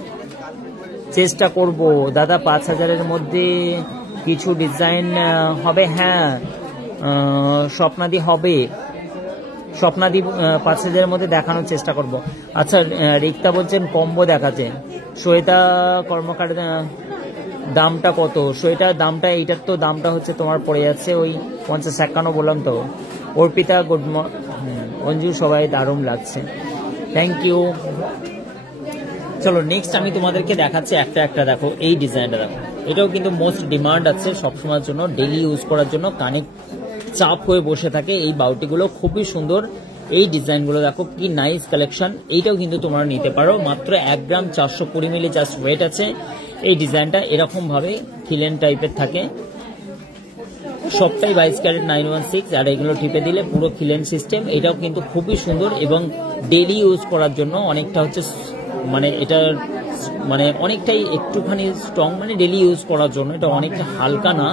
চেষ্টা করব দাদা। 5000-এর মধ্যে কিছু ডিজাইন হবে? হ্যাঁ স্বপ্নাদি হবে, স্বপ্নাদি 5000-এর মধ্যে দেখানোর চেষ্টা করব। আচ্ছা রিক্তা বলছেন কম্বো দেখাতে। শ্বেতা কর্মকার দামটা কত? সোয়েটার দামটা, এইটার তো দামটা হচ্ছে তোমার পড়ে যাচ্ছে ওই 50-51 বললাম তো। অর্পিতা গুড অঞ্জু, সবাই দারুণ লাগছে, থ্যাংক ইউ। চলো নেক্সট আমি তোমাদেরকে দেখাচ্ছি একটা একটা। দেখো এই ডিজাইনটা দেখো, এটাও কিন্তু মোস্ট ডিমান্ড আছে সবসময়ের জন্য, ডেইলি ইউজ করার জন্য, কানে চাপ হয়ে বসে থাকে। এই বাউটিগুলো খুবই সুন্দর, এই ডিজাইনগুলো দেখো কি নাইস কালেকশন। এইটাও কিন্তু তোমরা নিতে পারো, মাত্র 1 গ্রাম 420 মিলি জাস্ট ওয়েট আছে। এই ডিজাইনটা এরকম ভাবে খিলেন টাইপের থাকে, সবটাই 22 ক্যারেট 916, আর এগুলো টিপে দিলে পুরো খিলেন সিস্টেম। এটাও কিন্তু খুবই সুন্দর এবং ডেইলি ইউজ করার জন্য অনেকটা হচ্ছে, মানে এটা মানে অনেকটাই একটুখানি স্ট্রং, মানে ডেইলি ইউজ করার জন্য এটা অনেকটা হালকা না।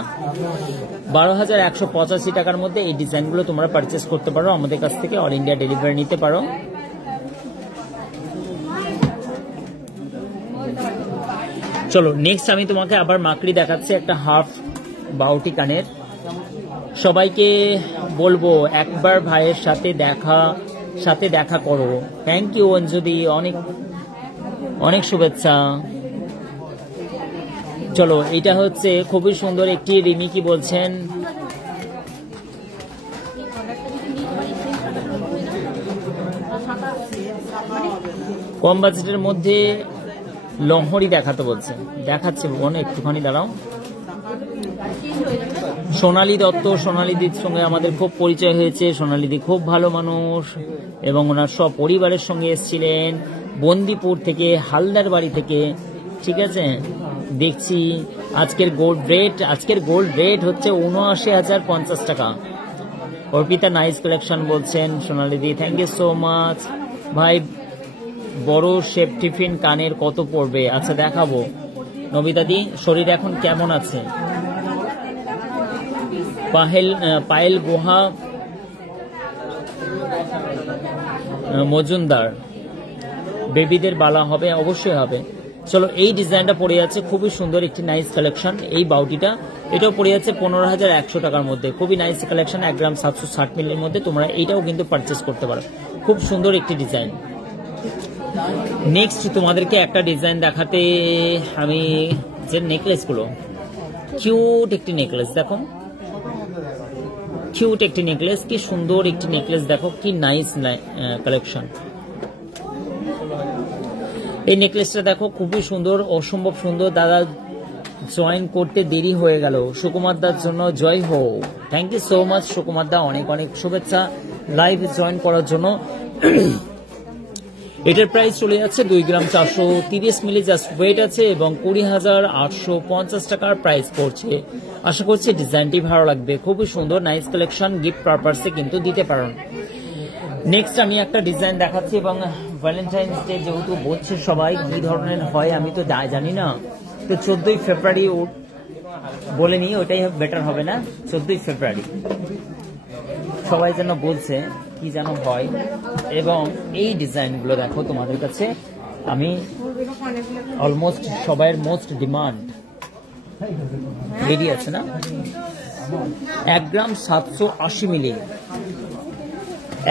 12,185 টাকার মধ্যে এই ডিজাইনগুলো তোমরা পারচেস করতে পারো আমাদের কাছ থেকে, অল ইন্ডিয়া ডেলিভারি নিতে পারো। চলো নেক্সট আমি তোমাকে আবার মাকড়ি দেখাচ্ছি, একটা হাফ বাউটি কানের। সবাইকে বলবো একবার ভাইয়ের সাথে দেখা করো। থ্যাংক ইউ অঞ্জলি, অনেক অনেক শুভেচ্ছা। চলো এটা হচ্ছে খুবই সুন্দর একটি, রিমি কি বলছেন, কম বাজেটের মধ্যে লহরি দেখাতে বলছে, দেখাচ্ছে বোন একটুখানি দাঁড়াও। সোনালী দত্ত, সোনালীদির সঙ্গে আমাদের খুব পরিচয় হয়েছে, সোনালীদি খুব ভালো মানুষ এবং ওনার সব পরিবারের সঙ্গে এসেছিলেন বন্দিপুর থেকে, হালদার বাড়ি থেকে, ঠিক আছে। দেখছি আজকের গোল্ড রেট হচ্ছে 79,050 টাকা। অর্পিতা নাইস কালেকশন বলছেন সোনালীদি, থ্যাংক ইউ সো মাচ ভাই। বড় শেপ টিফিন কানের কত পড়বে? আচ্ছা দেখাবো। নবিতাদি শরীর এখন কেমন আছে? পায়েল গুহা মজুমদার, বেবিদের বালা হবে? অবশ্যই হবে। চলো এই ডিজাইনটা পড়ে যাচ্ছে, খুবই সুন্দর একটি নাইস কালেকশন। এই বাউটিটা এটাও পড়ে যাচ্ছে 15,100 টাকার মধ্যে, খুবই নাইস কালেকশন। 1 গ্রাম 760 মিলির মধ্যে তোমরা এইটাও কিন্তু পারচেস করতে পারো, খুব সুন্দর একটি ডিজাইন। নেক্সট তোমাদেরকে একটা ডিজাইন দেখাতে, আমি যে নেকলেসগুলো, কিউট একটি নেকলেস দেখো, কিউট একটি নেকলেস, কি সুন্দর একটি নেকলেস দেখো, কি নাইস কালেকশন। এই নেকলেসটা দেখো খুবই সুন্দর, অসম্ভব সুন্দর। দাদা জয়েন করতে দেরি হয়ে গেল, সুকুমার দার জন্য জয় হো। Thank you so much Sukumar দা, অনেক অনেক শুভেচ্ছা লাইভ জয়েন করার জন্য। এটার প্রাইস চলে যাচ্ছে 2 গ্রাম 430 মিলি জাস্ট ওয়েট আছে এবং 20,850 টাকার প্রাইস পড়ছে। আশা করছি ডিজাইনটি ভালো লাগবে, খুবই সুন্দর নাইস কালেকশন, গিফট পারপাসে কিন্তু দিতে পারেন। নেক্সট আমি একটা ডিজাইন দেখাচ্ছি এবং ভ্যালেন্টাইন্স ডে যেহেতু বলছে সবাই কি ধরনের হয় আমি তো জানি না, তো 14ই ফেব্রুয়ারি বলে নি, ওইটাই বেটার হবে না? 14ই ফেব্রুয়ারি সবাই যেন বলছে কি যেন হয়। এবং এই ডিজাইনগুলো দেখো তোমাদের কাছে, আমি অলমোস্ট সবাইয়ের মোস্ট ডিমান্ড রেডি আছে না, 1 গ্রাম 780 মিলি,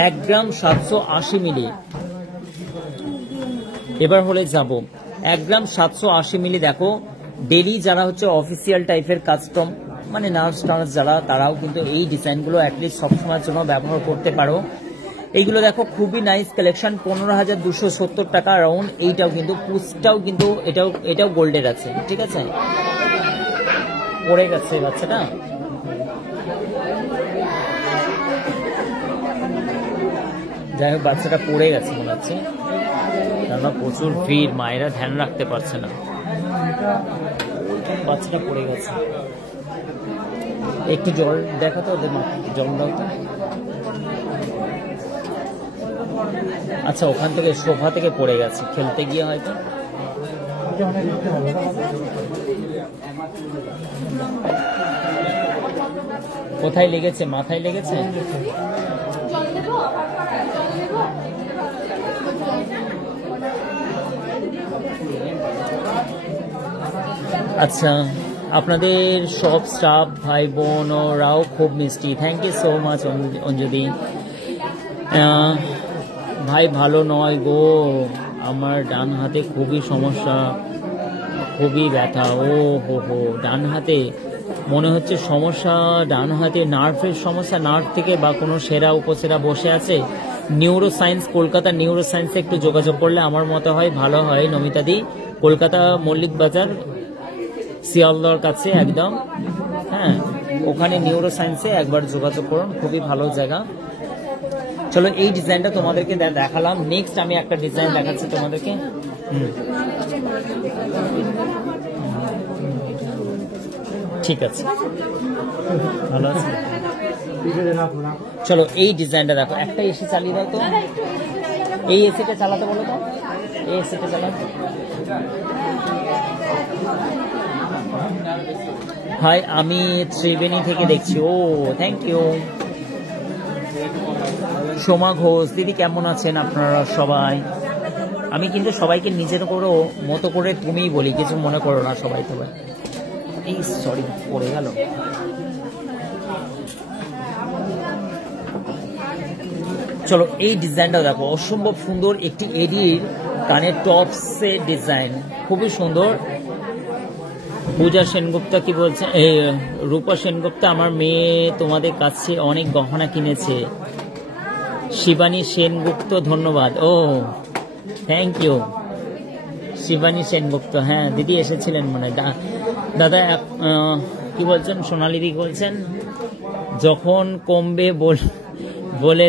1 গ্রাম 780 মিলি। এবার হলে যাব 1 গ্রাম 780 মিলি। দেখো ডেলি যারা হচ্ছে অফিসিয়াল টাইপের কাস্টম মানে নার্স টার্স যারা, তারাও কিন্তু এই ডিজাইনগুলো অ্যাটলিস্ট সবসময়ের জন্য ব্যবহার করতে পারো। এইগুলো দেখো খুবই নাইস কালেকশন, 15,270 টাকা রাউন্ড। এইটাও কিন্তু পুসটাও কিন্তু এটাও গোল্ডের আছে, ঠিক আছে। পড়ে গেছে বাচ্চাটা, যাই হোক বাচ্চাটা পড়ে গেছে মনে হচ্ছে, কেননা প্রচুর ভিড়, মায়েরা ধ্যান রাখতে পারছে না, বাচ্চাটা পড়ে গেছে। একটু জল দেখো তো ওদের, জল দাও তো। আচ্ছা ওখান থেকে সোফা থেকে পড়ে গেছে খেলতে গিয়ে হয়তো। কোথায় লেগেছে? মাথায় লেগেছে? আচ্ছা, আপনাদের সব স্টাফ ভাই বোনরাও খুব মিষ্টি, থ্যাংক ইউ সো মাচ অঞ্জলি। ভাই ভালো নয় গো, আমার ডান হাতে খুবই সমস্যা, খুবই ব্যথা। ও হো হো, ডান হাতে মনে হচ্ছে সমস্যা, ডান হাতে নার্ভের সমস্যা, নার্ভ থেকে বা কোনো সেরা উপসেরা বসে আছে। নিউরো সায়েন্স, কলকাতা নিউরো সায়েন্সে একটু যোগাযোগ করলে আমার মতে হয় ভালো হয় নমিতাদি। কলকাতা মল্লিক বাজার শিয়ালদর কাছে একদম, হ্যাঁ ওখানে নিউরো সায়েন্সে একবার যোগাযোগ করুন, খুবই ভালো জায়গা। চলো এই ডিজাইনটা তোমাদেরকে দেখালাম। নেক্সট আমি একটা ডিজাইন দেখাচ্ছি তোমাদেরকে। ঠিক আছে, ভালো আছে। চলো এই ডিজাইনটা দেখো, একটা এসি চালিয়ে দাও তো, এই এসিটা চালাতে বলো তো, এই এসিটা চালাতে। হাই, আমি ত্রিবেণী থেকে দেখছি। ও থ্যাংক ইউ। সোমা ঘোষ দিদি কেমন আছেন আপনারা সবাই? আমি কিন্তু সবাইকে নিজের মতো করে তুমিই বলি, কিছু মনে করো না সবাই। সবাই এই সরি পড়ে গেল। চলো এই ডিজাইনটা দেখো, অসম্ভব সুন্দর একটি এডির কানের টপসের ডিজাইন, খুবই সুন্দর। পূজা সেনগুপ্তা কি বলছে? এই রূপা সেনগুপ্তা, আমার মেয়ে তোমাদের কাছে অনেক গহনা কিনেছে। শিবানী সেনগুপ্ত ধন্যবাদ। ও থ্যাংক ইউ শিবানী সেনগুপ্ত। হ্যাঁ দিদি এসেছিলেন মনে হয়। দাদা কি বলছেন? সোনালি দিদি বলছেন যখন কমবে বলে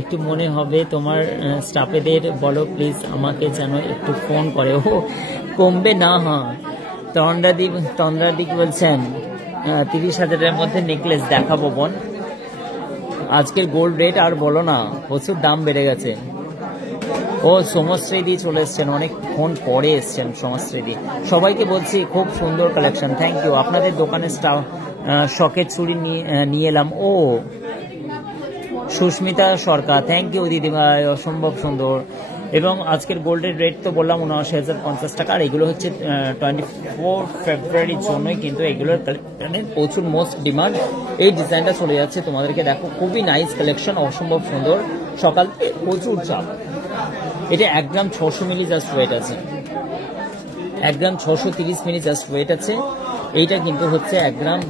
একটু মনে হবে তোমার স্টাফেদের বলো প্লিজ আমাকে যেন একটু ফোন করে। ও কমবে না? হ্যাঁ তন্দ্রাদিক বলছেন 30,000-এর মধ্যে নেকলেস দেখাবো বোন। আজকের গোল্ড রেট আর বলো না, প্রচুর দাম বেড়ে গেছে। ও সোমশ্রী দি চলে এসছেন, অনেকক্ষণ পরে এসছেন সোমশ্রী দি। সবাইকে বলছি খুব সুন্দর কালেকশন, থ্যাংক ইউ। আপনাদের দোকানে শখের চুড়ি নিয়ে এলাম। ও সুস্মিতা সরকার, থ্যাংক ইউ দিদিভাই, অসম্ভব সুন্দর। এবং আজকের গোল্ডের রেট তো বললাম 79,050 টাকা। আর এগুলো হচ্ছে 24 ফেব্রুয়ারির জন্যই কিন্তু এগুলোর প্রচুর মোস্ট ডিমান্ড। এই ডিজাইনটা চলে যাচ্ছে তোমাদেরকে, দেখো খুবই নাইস কালেকশন, অসম্ভব সুন্দর। সকাল থেকে প্রচুর চাপ। এটা 1 গ্রাম 600 মিলি জাস্ট ওয়েট আছে, 1 গ্রাম 630 মিলি জাস্ট ওয়েট আছে। এইটা কিন্তু হচ্ছে 1 গ্রাম,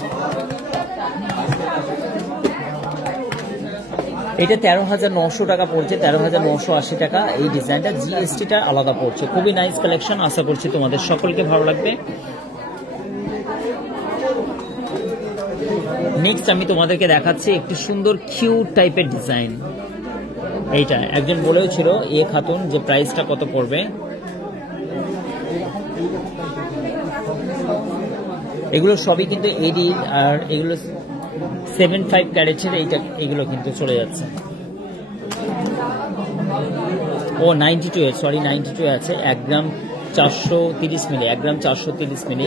এটা 13,900 টাকা পড়ছে, 13,980 টাকা। এই ডিজাইনটা জিএসটিটা আলাদা পড়ছে। খুবই নাইস কালেকশন, আশা করছি তোমাদের সকলকে ভালো লাগবে। নেক্সট আমি তোমাদেরকে দেখাচ্ছি একটি সুন্দর কিউট টাইপের ডিজাইন। এইটা একজন বলেও ছিল খাতুন যে প্রাইসটা কত পড়বে। এগুলো সবই কিন্তু এডি, আর এগুলো 75 ক্যারেটের। এগুলো কিন্তু চলে যাচ্ছে। ও 92, সরি 92 আছে। 1 গ্রাম 430 মিলি, 1 গ্রাম 430 মিলি।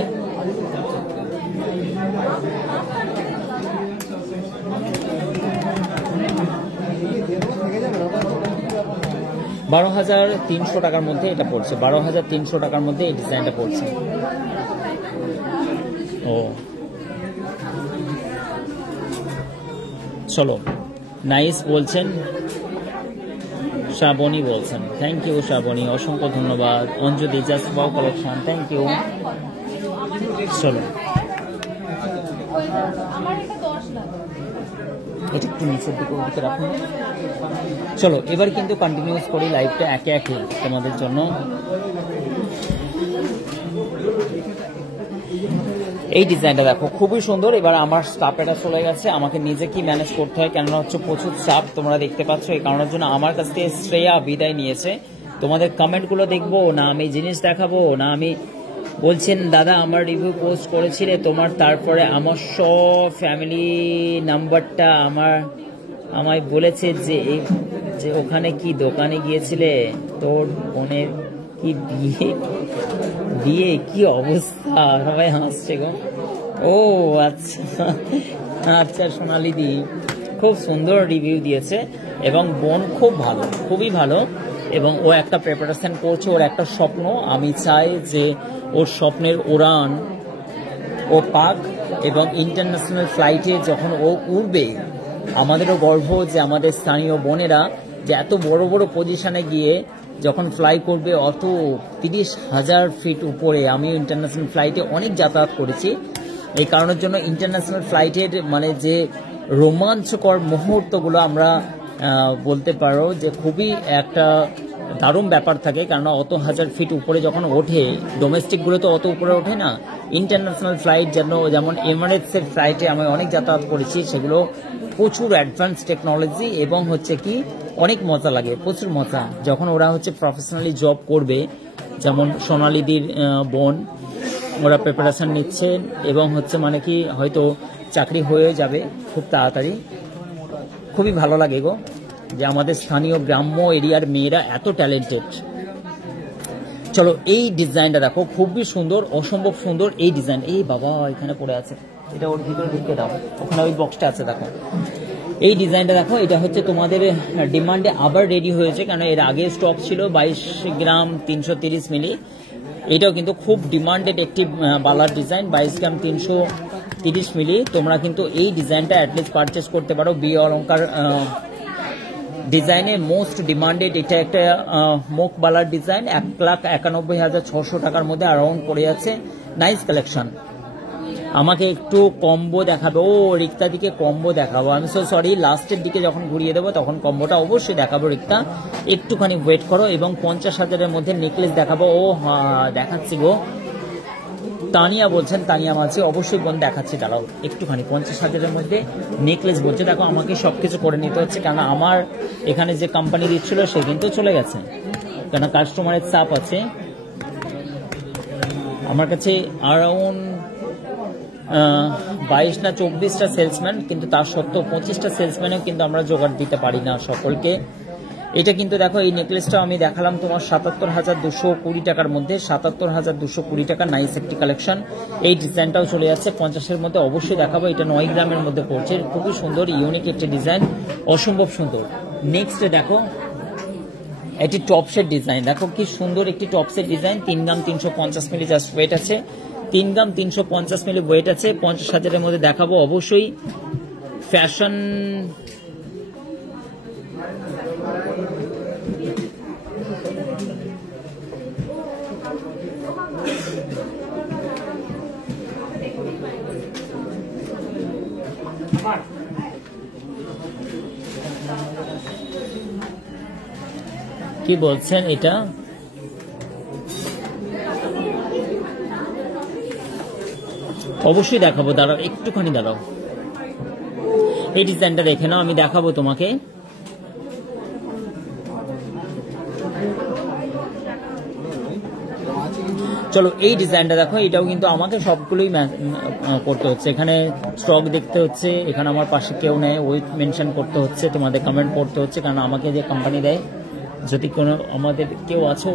$12,300 টাকার মধ্যে এটা পড়ছে, 12,300 টাকার মধ্যে এই ডিজাইনটা পড়ছে। ও চলো নাইস বলছেন শ্রাবণী বলছেন, থ্যাংক ইউ শ্রাবণী, অসংখ্য ধন্যবাদ। Anjali just wow collection, thank you. চলো এটা একটু নিচের দিকে ওদিকে রাখুন। চলো এবার কিন্তু কন্টিনিউস করি লাইভটা একে একে তোমাদের জন্য। এই ডিজাইনটা দেখো খুবই সুন্দর। এবার আমার স্টাফেরা চলে গেছে, আমাকে নিজে কি ম্যানেজ করতে হয়, কেননা হচ্ছে প্রচুর চাপ তোমরা দেখতে পাচ্ছ। এই কারণের জন্য আমার কাছ থেকে শ্রেয়া বিদায় নিয়েছে। তোমাদের কমেন্টগুলো দেখবো না, আমি জিনিস দেখাবো না, আমি বলছেন দাদা আমার রিভিউ পোস্ট করেছিলে তোমার, তারপরে আমার সব ফ্যামিলি নাম্বারটা আমায় বলেছে যে ওখানে কি দোকানে গিয়েছিলে, তোর বোনের কি বিয়ে কি অবস্থা, সবাই হাসছে গো। ও আচ্ছা আচ্ছা, সোনালি দি খুব সুন্দর রিভিউ দিয়েছে এবং বোন খুব ভালো, খুবই ভালো। এবং ও একটা প্রিপারেশন করছে, ওর একটা স্বপ্ন, আমি চাই যে ওর স্বপ্নের উড়ান ও পাক এবং ইন্টারন্যাশনাল ফ্লাইটে যখন ও উড়বে আমাদেরও গর্ব যে আমাদের স্থানীয় বোনেরা যে এত বড় বড় পজিশনে গিয়ে যখন ফ্লাই করবে, অত 30,000 ফিট উপরে। আমি ইন্টারন্যাশনাল ফ্লাইটে অনেক যাতায়াত করেছি, এই কারণের জন্য ইন্টারন্যাশনাল ফ্লাইটের মানে যে রোমাঞ্চকর মুহূর্তগুলো আমরা বলতে পারো যে খুবই একটা দারুণ ব্যাপার থাকে। কেননা অত 1000 ফিট উপরে যখন ওঠে, ডোমেস্টিকগুলো তো অত উপরে ওঠে না, ইন্টারন্যাশনাল ফ্লাইট যেমন এমিরেটসের ফ্লাইটে আমি অনেক যাতায়াত করেছি, সেগুলো প্রচুর অ্যাডভান্স টেকনোলজি এবং হচ্ছে কি অনেক মজা লাগে, প্রচুর মজা। যখন ওরা হচ্ছে প্রফেশনালি জব করবে, যেমন সোনালিদির বোন, ওরা প্রিপারেশন নিচ্ছে এবং হচ্ছে মানে কি হয়তো চাকরি হয়ে যাবে খুব তাড়াতাড়ি। খুবই ভালো লাগে গো যে আমাদের স্থানীয় গ্রাম্য এরিয়ার মেয়েরা এত ট্যালেন্টেড। চলো এই ডিজাইনটা দেখো খুবই সুন্দর, অসম্ভব সুন্দর এই ডিজাইন। এই বাবা এখানে পড়ে আছে, এটা ওর ভিতরে ঢুকে দাও, ওখানে ওই বক্সটা আছে দেখো। এই ডিজাইনটা দেখো, এটা হচ্ছে তোমাদের ডিমান্ডে আবার রেডি হয়েছে, কারণ এর আগে স্টক ছিল 22 গ্রাম 330 মিলি। এটাও কিন্তু খুব ডিমান্ডেড একটি বালার ডিজাইন, 22 গ্রাম 330 মিলি। তোমরা কিন্তু এই ডিজাইনটা অ্যাটলিস্ট পারচেস করতে পারো। বিয়ে অলঙ্কার ডিজাইনে মোস্ট ডিমান্ডেড এটা একটা মুখ বালার ডিজাইন, 1,91,600 টাকার মধ্যে অ্যারাউন্ড পড়ে যাচ্ছে। Nice collection. আমাকে একটু কম্বো দেখাবে, ও রিক্তা দিকে কম্বো দেখাবো, আমি সো সরি, লাস্টের দিকে যখন ঘুরিয়ে দেবো তখন কম্বোটা অবশ্যই দেখাবো রিক্তা, একটুখানি ওয়েট করো। এবং 50,000-এর মধ্যে নেকলেস দেখাবো। ও হ্যাঁ দেখাচ্ছি গো, তানিয়া বলছেন, তানিয়া মাঝি, অবশ্যই বোন দেখাচ্ছি, দাঁড়াও একটুখানি। 50,000-এর মধ্যে নেকলেস বলছে, দেখো আমাকে সবকিছু করে নিতে হচ্ছে, কারণ আমার এখানে যে কোম্পানি দিচ্ছিল সে কিন্তু চলে গেছে, কেন কাস্টমারের চাপ আছে। আমার কাছে অ্যারাউন্ড 22 না 24টা সেলসম্যান, কিন্তু তার সত্ত্বেও 25টা সেলসম্যানেও কিন্তু আমরা জোগাড় দিতে পারি না সকলকে। এটা কিন্তু দেখো, এই নেকলেসটা আমি দেখালাম তোমার 77,220 টাকার মধ্যে, 77,220 টাকা। নাইস একটি কালেকশন। এই ডিজাইনটাও চলে যাচ্ছে 50-এর মধ্যে, অবশ্যই দেখাবো। এটা 9 গ্রামের মধ্যে পড়ছে, খুবই সুন্দর ইউনিক একটি ডিজাইন, অসম্ভব সুন্দর। নেক্সট দেখো এটি টপসের ডিজাইন, দেখো কি সুন্দর একটি টপসের ডিজাইন। 3 গ্রাম 350 মিলি জাস্ট ওয়েট আছে, 3 গ্রাম 350 মিলি ওয়েট আছে। 50,000-এর মধ্যে দেখাবো অবশ্যই। ফ্যাশন কি বলছেন, এটা অবশ্যই দেখাবো, দাঁড়াও একটুখানি দাঁড়াও। এই ডিজাইনটা দেখে নাও, আমি দেখাবো তোমাকে। চলো এই ডিজাইনটা দেখো, এটাও কিন্তু আমাকে সবগুলোই করতে হচ্ছে। এখানে স্টক দেখতে হচ্ছে, এখানে আমার পাশে কেউ নেই, ওয়েট মেনশন করতে হচ্ছে, তোমাদের কমেন্ট পড়তে হচ্ছে, কারণ আমাকে যে কোম্পানি দেয়, যদি কোনো আমাদের কেউ আছো,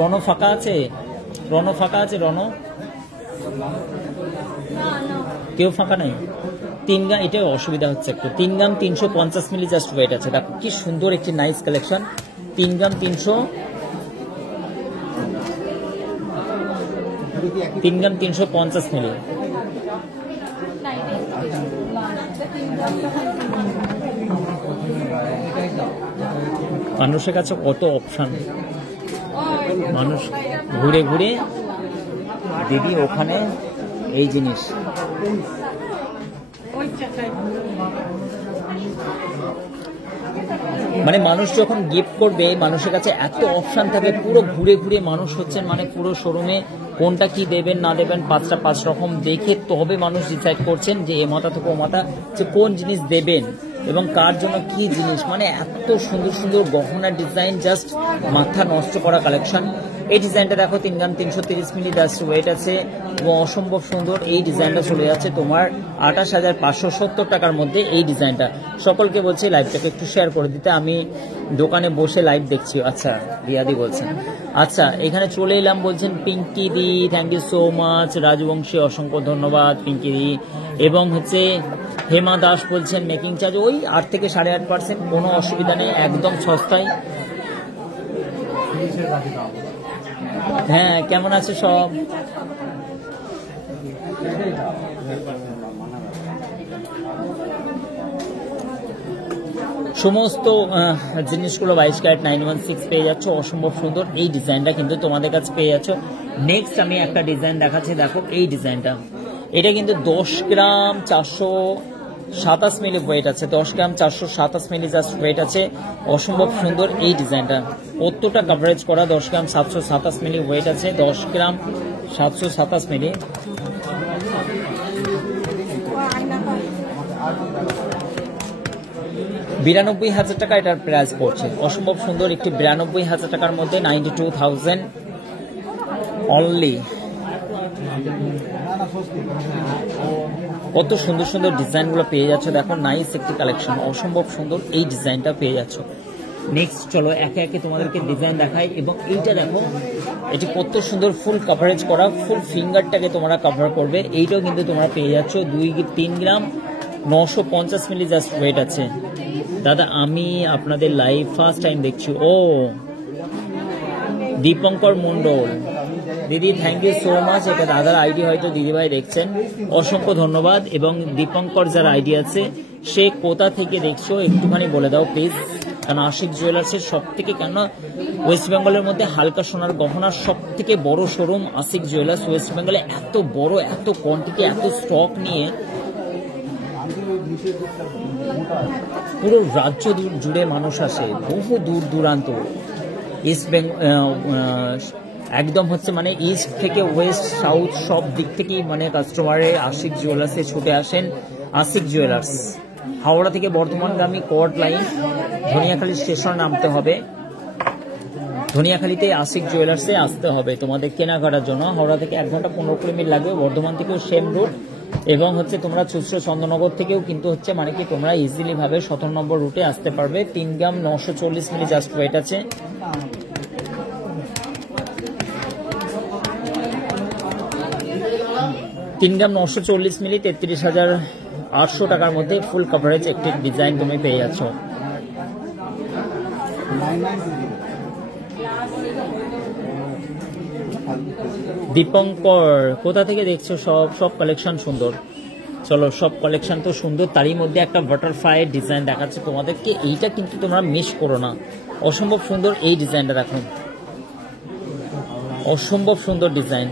রণ ফাঁকা আছে, রণ কেউ ফাঁকা নেই। 3 গ্রাম, এটা অসুবিধা হচ্ছে একটু। 3 গ্রাম 350 মিলি জাস্ট ওয়েট আছে, দেখো কি সুন্দর একটি নাইস কালেকশন। 3 গ্রাম 350 মিলি। মানুষের কাছে কত অপশান, মানুষ ঘুরে ঘুরে দিদি ওখানে এই জিনিস। মানে মানুষ যখন গিফট করবে মানুষের কাছে এত অপশন থাকে, পুরো ঘুরে ঘুরে মানুষ হচ্ছেন মানে পুরো শোরুমে কোনটা কি দেবেন না দেবেন 5 রকম দেখে তবে মানুষ ডিসাইড করছেন যে এ মাথা থেকে ও মাথা যে কোন জিনিস দেবেন এবং কার জন্য কি জিনিস। মানে এত সুন্দর সুন্দর গহনার ডিজাইন, জাস্ট মাথা নষ্ট করা কালেকশন। এই ডিজাইনটা দেখো 3 গ্রাম 330 মিলি জাস্ট ওয়েট আছে এবং অসম্ভব সুন্দর। এই ডিজাইনটা চলে যাচ্ছে তোমার 28,570 টাকার মধ্যে। এই ডিজাইনটা সকলকে বলছি লাইভটাকে একটু শেয়ার করে দিতে, আমি দোকানে বসে লাইভ দেখছি। আচ্ছা রিয়াদি বলছেন, আচ্ছা এখানে চলে এলাম বলছেন পিঙ্কি দি, thank you so much. Rajbanshi অসংখ্য ধন্যবাদ পিঙ্কি দি। এবং হচ্ছে হেমা দাস বলছেন মেকিং চার্জ ওই 8 থেকে 8.5%, কোনো অসুবিধা নেই, একদম সস্তায়। হ্যাঁ কেমন আছে সব? সমস্ত জিনিসগুলো 22 ক্যারেট 916 পেয়ে যাচ্ছ, অসম্ভব সুন্দর। এই ডিজাইনটা কিন্তু তোমাদের কাছে পেয়ে যাচ্ছ। নেক্সট আমি একটা ডিজাইন দেখাচ্ছি, দেখো এই ডিজাইনটা। এটা কিন্তু 10 গ্রাম 427 মিলি ওয়েট আছে, 10 গ্রাম 427 মিলি জাস্ট ওয়েট আছে, অসম্ভব সুন্দর। এই ডিজাইনটা কতটা কভারেজ করা, 10 গ্রাম 727 মিলি ওয়েট আছে, 10 গ্রাম 727 মিলি। $92,000 টাকা এটার প্রাইস পড়ছে, অসম্ভব সুন্দর একটি 92,000 টাকার মধ্যে 92,000 অনলি। কত সুন্দর সুন্দর ডিজাইনগুলো পেয়ে যাচ্ছ, দেখো নাইস একটি কালেকশন, অসম্ভব সুন্দর। এই ডিজাইনটা পেয়ে যাচ্ছ। নেক্সট চলো একে একে তোমাদেরকে ডিজাইন দেখাই। এবং এইটা দেখো, এটি কত সুন্দর ফুল কভারেজ করা, ফুল ফিঙ্গারটাকে তোমরা কভার করবে। এইটাও কিন্তু তোমরা পেয়ে যাচ্ছ 3 গ্রাম 950 মিলি জাস্ট ওয়েট আছে। দাদা আমি আপনাদের লাইভ ফার্স্ট টাইম দেখছি। ও দীপঙ্কর মন্ডল দিদি, থ্যাংক ইউ সো মাচ। এটা দাদার আইডি হয়তো দিদিভাই দেখছেন, অসংখ্য ধন্যবাদ। এবং দীপঙ্কর যার আইডি আছে সে কোথা থেকে দেখছো একটুখানি বলে দাও প্লিজ। কারণ আশিক জুয়েলার্সের সব থেকে, কেন ওয়েস্ট বেঙ্গলের মধ্যে হালকা সোনার গহনার সব থেকে বড় শোরুম আশিক জুয়েলার্স। ওয়েস্ট বেঙ্গলে এত বড়, এত কোয়ান্টিটি, এত স্টক নিয়ে পুরো রাজ্য জুড়ে মানুষ আসে, বহু দূর দূরান্ত। ইস্ট একদম হচ্ছে মানে ইস্ট থেকে ওয়েস্ট সাউথ সব দিক থেকেই মানে কাস্টমারে আশিক জুয়েলার্সে ছুটে আসেন। আশিক জুয়েলার্স হাওড়া থেকে বর্ধমানগামী কোর্ট লাইন, ধনিয়াখালী স্টেশন নামতে হবে, ধনিয়াখালীতে আশিক জুয়েলার্সে আসতে হবে তোমাদের কেনাকাটার জন্য। হাওড়া থেকে 1 ঘন্টা 15 মিনিট লাগবে, বর্ধমান থেকেও সেম রুট। এবং হচ্ছে তোমরা চুচড়ো চন্দননগর থেকেও কিন্তু হচ্ছে মানে কি তোমরা ইজিলি ভাবে 17 নম্বর রুটে আসতে পারবে। 3 গ্রাম 940 মিলি জাস্ট ওয়েট আছে। তিন গ্রাম 940 মিলি 33,800 টাকার মধ্যে ফুল কভারেজ একটি ডিজাইন তুমি পেয়ে যাচ্ছ। দীপঙ্কর কোথা থেকে দেখছো? সব কালেকশন সুন্দর। চলো সব কালেকশন তো সুন্দর, তারই মধ্যে একটা বাটারফ্লাই ডিজাইন দেখাচ্ছে তোমাদেরকে। এইটা কিন্তু তোমরা মিস করো না, অসম্ভব সুন্দর। এই ডিজাইনটা দেখো, অসম্ভব সুন্দর ডিজাইন।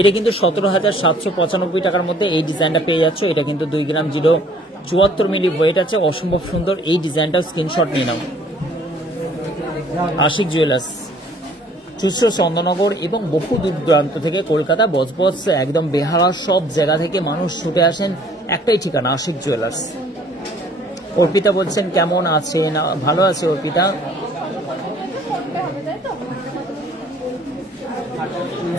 এটা কিন্তু 17,795 টাকার মধ্যে এই ডিজাইনটা পেয়ে যাচ্ছ। এটা কিন্তু 2 গ্রাম 074 মিলি ওয়েট আছে, অসম্ভব সুন্দর। এই ডিজাইনটাও স্ক্রিনশট নিয়ে নাও। আশিক জুয়েলার্স চুচড়ো চন্দননগর এবং বহু দূর দূরান্ত থেকে, কলকাতা বজবজ একদম বেহালা সব জায়গা থেকে মানুষ ছুটে আসেন, একটাই ঠিকানা আশিক জুয়েলার্স। অর্পিতা বলছেন কেমন আছেন? ভালো আছে অর্পিতা।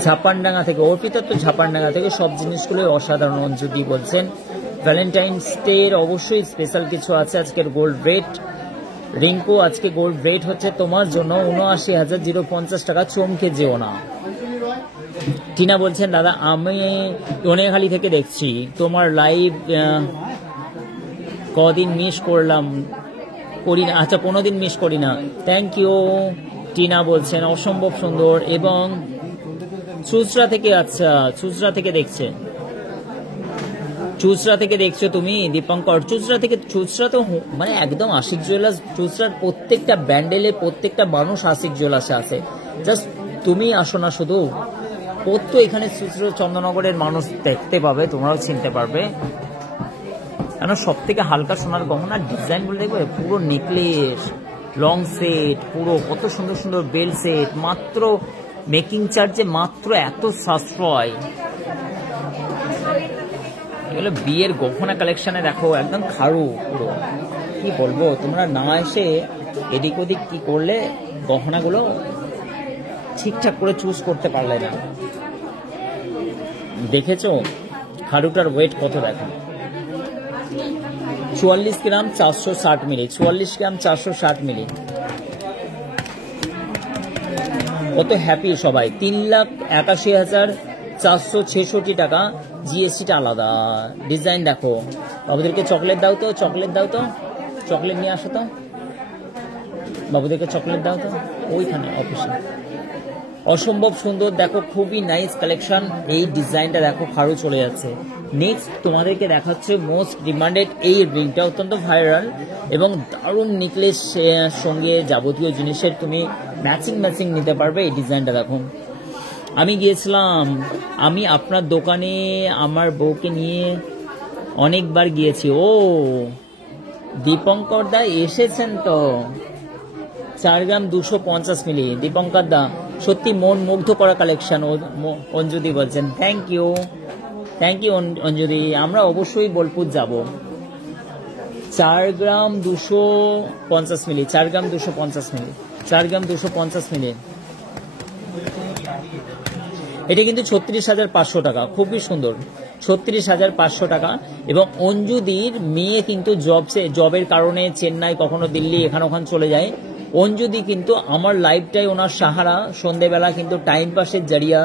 ঝাপানডাঙ্গা থেকে অর্পিতা, তো ঝাপানডাঙ্গা থেকে সব জিনিসগুলো অসাধারণ। অঞ্জুদি বলছেন ভ্যালেন্টাইন্স ডে এর অবশ্যই স্পেশাল কিছু আছে। আজকের গোল্ড রেট, রিঙ্কু আজকে গোল্ড রেট হচ্ছে তোমার জন্য 79,050 টাকা, চমকে যেও না। টিনা বলছেন দাদা আমি ধনিয়াখালী থেকে দেখছি তোমার লাইভ, কদিন মিস করলাম, করি না। আচ্ছা 15 দিন মিস করি না। থ্যাংক ইউ টিনা বলছেন, অসম্ভব সুন্দর। এবং চুচড়া থেকে, আচ্ছা চুচড়া থেকে দেখছে। চুচড়া থেকে দেখছো তুমি দীপঙ্কর, চুচড়া তো মানে একদম আশিক জুয়েলার্স, চুচড়ার প্রত্যেকটা ব্যান্ডেলে প্রত্যেকটা মানুষ আশিক জুয়েলার্সে আছে। জাস্ট তুমি আসো না শুধু, প্রত্যেক এখানে চুচড়া চন্দননগরের মানুষ দেখতে পাবে, তোমরাও চিনতে পারবে। কেন সব থেকে হালকা সোনার গহনার ডিজাইন গুলো দেখবে, পুরো নেকলেস, লং সেট, পুরো কত সুন্দর সুন্দর বেল সেট, মাত্র মেকিং চার্জে মাত্র এত সাশ্রয়। এগুলো বিয়ের গহনা কালেকশনে দেখো একদম খাড়ু পুরো, কি বলবো, তোমরা না এসে এদিক ওদিক কি করলে গহনাগুলো ঠিকঠাক করে চুজ করতে পারলে না। দেখেছো খাড়ুটার ওয়েট কত, দেখো 44 গ্রাম 460 মিলি, 44 গ্রাম 460 মিলি। কত হ্যাপি সবাই। 3,81,466 টাকা, জিএসটিটা আলাদা। ডিজাইন দেখো, বাবুদেরকে চকলেট দাও তো, চকলেট দাও তো, চকলেট নিয়ে আসো তো, বাবুদেরকে চকলেট দাও তো ওইখানে অফিসে। অসম্ভব সুন্দর দেখো, খুবই নাইস কালেকশন। এই ডিজাইনটা দেখো খাড়ু চলে যাচ্ছে। নেক্সট তোমাদেরকে দেখাচ্ছে মোস্ট ডিমান্ডেড এই রিংটা, অত্যন্ত ভাইরাল এবং দারুণ নেকলেস সঙ্গে যাবতীয় জিনিসের তুমি ম্যাচিং নিতে পারবে। এই ডিজাইনটা দেখো, আমি গিয়েছিলাম, আমি আপনার দোকানে আমার বউকে নিয়ে অনেকবার গিয়েছি। ও দীপঙ্কর দা এসেছেন তো, 4 গ্রাম 250 মিলি। দীপঙ্কর দা সত্যি মন মুগ্ধ করা কালেকশন, অঞ্জুদি বলছেন। থ্যাংক ইউ অঞ্জুদি, আমরা অবশ্যই বোলপুর যাব। 4 গ্রাম 250 মিলি, 4 গ্রাম 250 মিলি, 4 গ্রাম 250 মিলি। এটা কিন্তু 36,500 টাকা, খুবই সুন্দর, 36,500 টাকা। এবং অঞ্জুদির মেয়ে কিন্তু জবের কারণে চেন্নাই, কখনো দিল্লি, এখানে ওখানে চলে যায়। অঞ্জুদি কিন্তু আমার লাইভটাই ওনার সাহারা, সন্ধ্যেবেলা কিন্তু টাইম পাসের জারিয়া।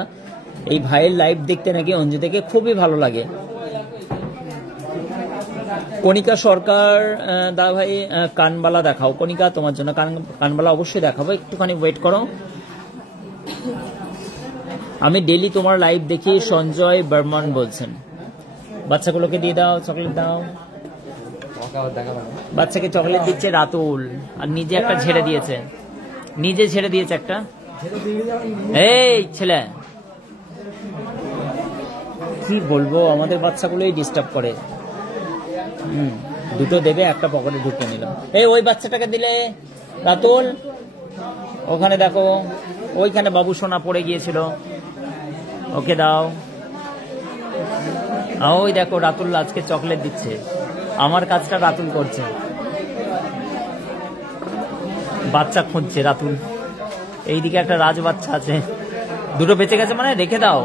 এই ভাইয়ের লাইভ দেখতে নাকি অঞ্জুদিকে খুবই ভালো লাগে। কণিকা সরকার দা ভাই কানবালা দেখাও। কণিকা তোমার জন্য কানবালা অবশ্যই দেখাবো, একটুখানি ওয়েট করো। আমি ডেলি তোমার লাইভ দেখি, সঞ্জয় বর্মন বলছেন। বাচ্চাগুলোকে দিয়ে দাও, চকলেট দাও। বাচ্চাকে চকলেট দিচ্ছে রাতুল, আর নিজে একটা ছেড়ে দিয়েছে, একটা। এই ছেলে কি বলবো, আমাদের বাচ্চাগুলোই ডিস্টার্ব করে। দুটো দেবে, একটা পকেটে ঢুকে নিলাম। এই ওই বাচ্চাটাকে দিলে রাতুল, ওখানে দেখো, ওইখানে বাবু সোনা পড়ে গিয়েছিল, ওকে দাও। ওই দেখো রাতুল আজকে চকলেট দিচ্ছে, আমার কাজটা রাতুল করছে। বাচ্চা খুঁজছে রাতুল। এইদিকে একটা রাজ বাচ্চা আছে, দুটো বেঁচে গেছে, মানে রেখে দাও।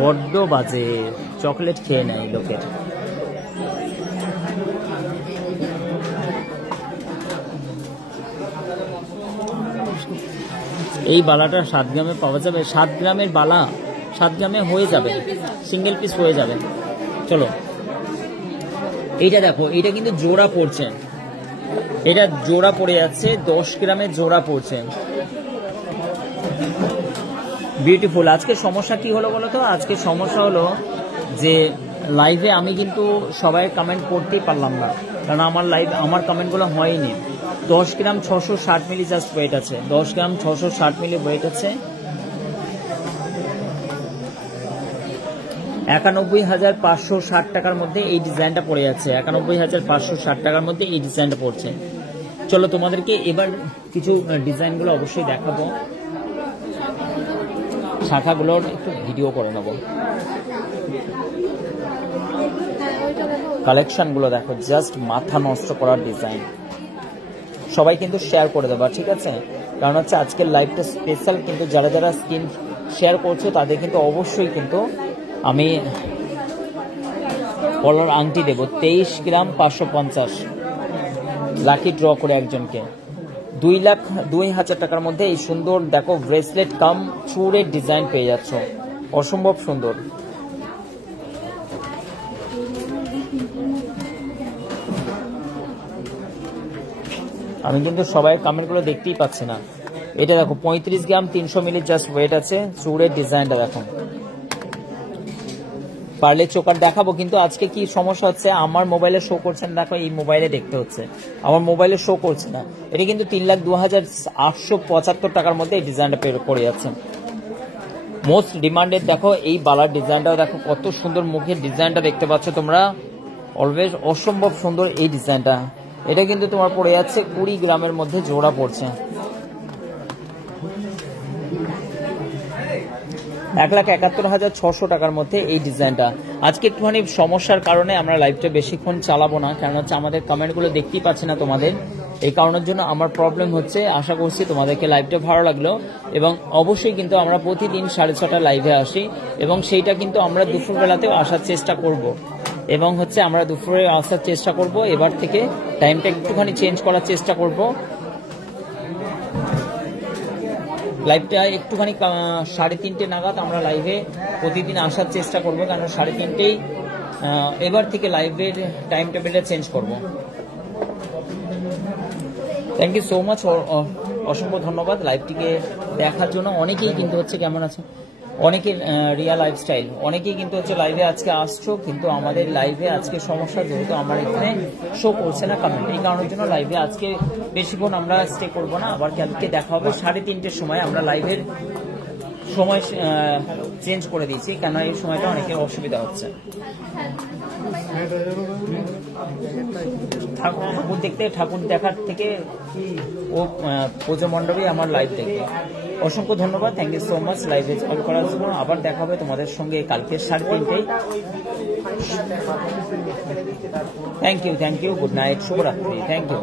বড্ড বাজে, চকলেট খেয়ে নেয় লোকের। এই বালাটা 7 গ্রামে পাওয়া যাবে, 7 গ্রামের বালা 7 গ্রামে হয়ে যাবে, সিঙ্গেল পিস হয়ে যাবে। চলো এইটা দেখো, এটা কিন্তু জোড়া পড়ছে, এটা জোড়া পড়ে যাচ্ছে, 10 গ্রামের জোড়া পড়ছে, বিউটিফুল। আজকে সমস্যা কি হলো বলো তো, আজকে সমস্যা হলো যে লাইভে আমি কিন্তু সবাই কমেন্ট করতেই পারলাম না, কারণ আমার কমেন্টগুলো হয়নি। 10 গ্রাম 660 মিলি জাস্ট ওয়েট আছে, 10 গ্রাম 660 মিলি ওয়েট আছে। 91,560 টাকার মধ্যে এই ডিজাইনটা পড়ে যাচ্ছে, 91,560 টাকার মধ্যে এই ডিজাইনটা পড়ছে। চলো তোমাদেরকে এবার কিছু ডিজাইনগুলো অবশ্যই দেখাবো, শাখাগুলোর একটু ভিডিও করে নেব। কালেকশনগুলো দেখো, জাস্ট মাথা নষ্ট করার ডিজাইন। সবাই কিন্তু শেয়ার করে দেবা, ঠিক আছে? কারণ হচ্ছে আজকের লাইভটা স্পেশাল, কিন্তু যারা যারা স্ক্রিন শেয়ার করছো তাদের কিন্তু অবশ্যই কিন্তু আমি কলার আংটি দেব। 23 গ্রাম 550 লাকি ড্র করে একজনকে 2,02,000 টাকার মধ্যে এই সুন্দর দেখো ব্রেসলেট কাম চুড়ের ডিজাইন পেয়ে যাচ্ছ, অসম্ভব সুন্দর। আমি কিন্তু সবাই কমেন্টগুলো দেখতেই পাচ্ছি না। এটা দেখো 35 গ্রাম 300 মিলি জাস্ট ওয়েট আছে, চুড়ের ডিজাইনটা দেখো পারলে চোকার দেখাবো, কিন্তু আজকে কি সমস্যা হচ্ছে, আমার মোবাইলে শো করছে না, দেখো এই মোবাইলে দেখতে হচ্ছে, আমার মোবাইলে শো করছে না। এটা কিন্তু 3,02,875 টাকার মধ্যে এই ডিজাইনটা পড়ে যাচ্ছে। মোস্ট ডিমান্ডেড দেখো এই বালার ডিজাইনটাও দেখো কত সুন্দর, মুখের ডিজাইনটা দেখতে পাচ্ছ তোমরা, অলওয়েজ অসম্ভব সুন্দর এই ডিজাইনটা। এটা কিন্তু তোমার পড়ে যাচ্ছে 20 গ্রামের মধ্যে জোড়া পড়ছে, 1,71,600 টাকার মধ্যে এই ডিজাইনটা। আজকে একটুখানি সমস্যার কারণে আমরা লাইভটা বেশিক্ষণ চালাবো না, কারণ হচ্ছে আমাদের কমেন্টগুলো দেখতেই পাচ্ছি না তোমাদের, এই কারণের জন্য আমার প্রবলেম হচ্ছে। আশা করছি তোমাদেরকে লাইভটা ভালো লাগলো, এবং অবশ্যই কিন্তু আমরা প্রতিদিন 6:30 লাইভে আসি, এবং সেইটা কিন্তু আমরা দুপুরবেলাতেও আসার চেষ্টা করব, এবং হচ্ছে আমরা দুপুরে আসার চেষ্টা করব। এবার থেকে টাইমটা একটুখানি চেঞ্জ করার চেষ্টা করব, লাইভটা একটুখানি 3:30 নাগাদ আমরা লাইভে প্রতিদিন আসার চেষ্টা করব, কারণ 3:30 এবার থেকে লাইভের টাইম টেবিলটা চেঞ্জ করব। থ্যাংক ইউ সো মাচ, অসংখ্য ধন্যবাদ লাইভটিকে দেখার জন্য। অনেকেই কিন্তু হচ্ছে কেমন আছে, অনেকের রিয়া লাইফস্টাইল, অনেকেই কিন্তু হচ্ছে লাইভে আজকে আসছো, কিন্তু আমাদের লাইভে আজকে সমস্যা, যেহেতু আমার এখানে শো করছে না কমেন্ট, এই কারণের জন্য লাইভে আজকে বেশিক্ষণ আমরা স্টে করবো না। আবার কালকে দেখা হবে 3:30-র সময়। আমরা লাইভের সময় চেঞ্জ করে দিয়েছি, কেন এই সময়টা অনেকের অসুবিধা হচ্ছে। ঠাকুর দেখতে, ঠাকুর দেখার থেকে ও পুজো মণ্ডপে আমার লাইভ দেখবে। অসংখ্য ধন্যবাদ, থ্যাংক ইউ সো মাচ লাইভে কল করার জন্য। আবার দেখা হবে তোমাদের সঙ্গে কালকে 3:30। থ্যাংক ইউ, গুড নাইট, শুভরাত্রি, থ্যাংক ইউ।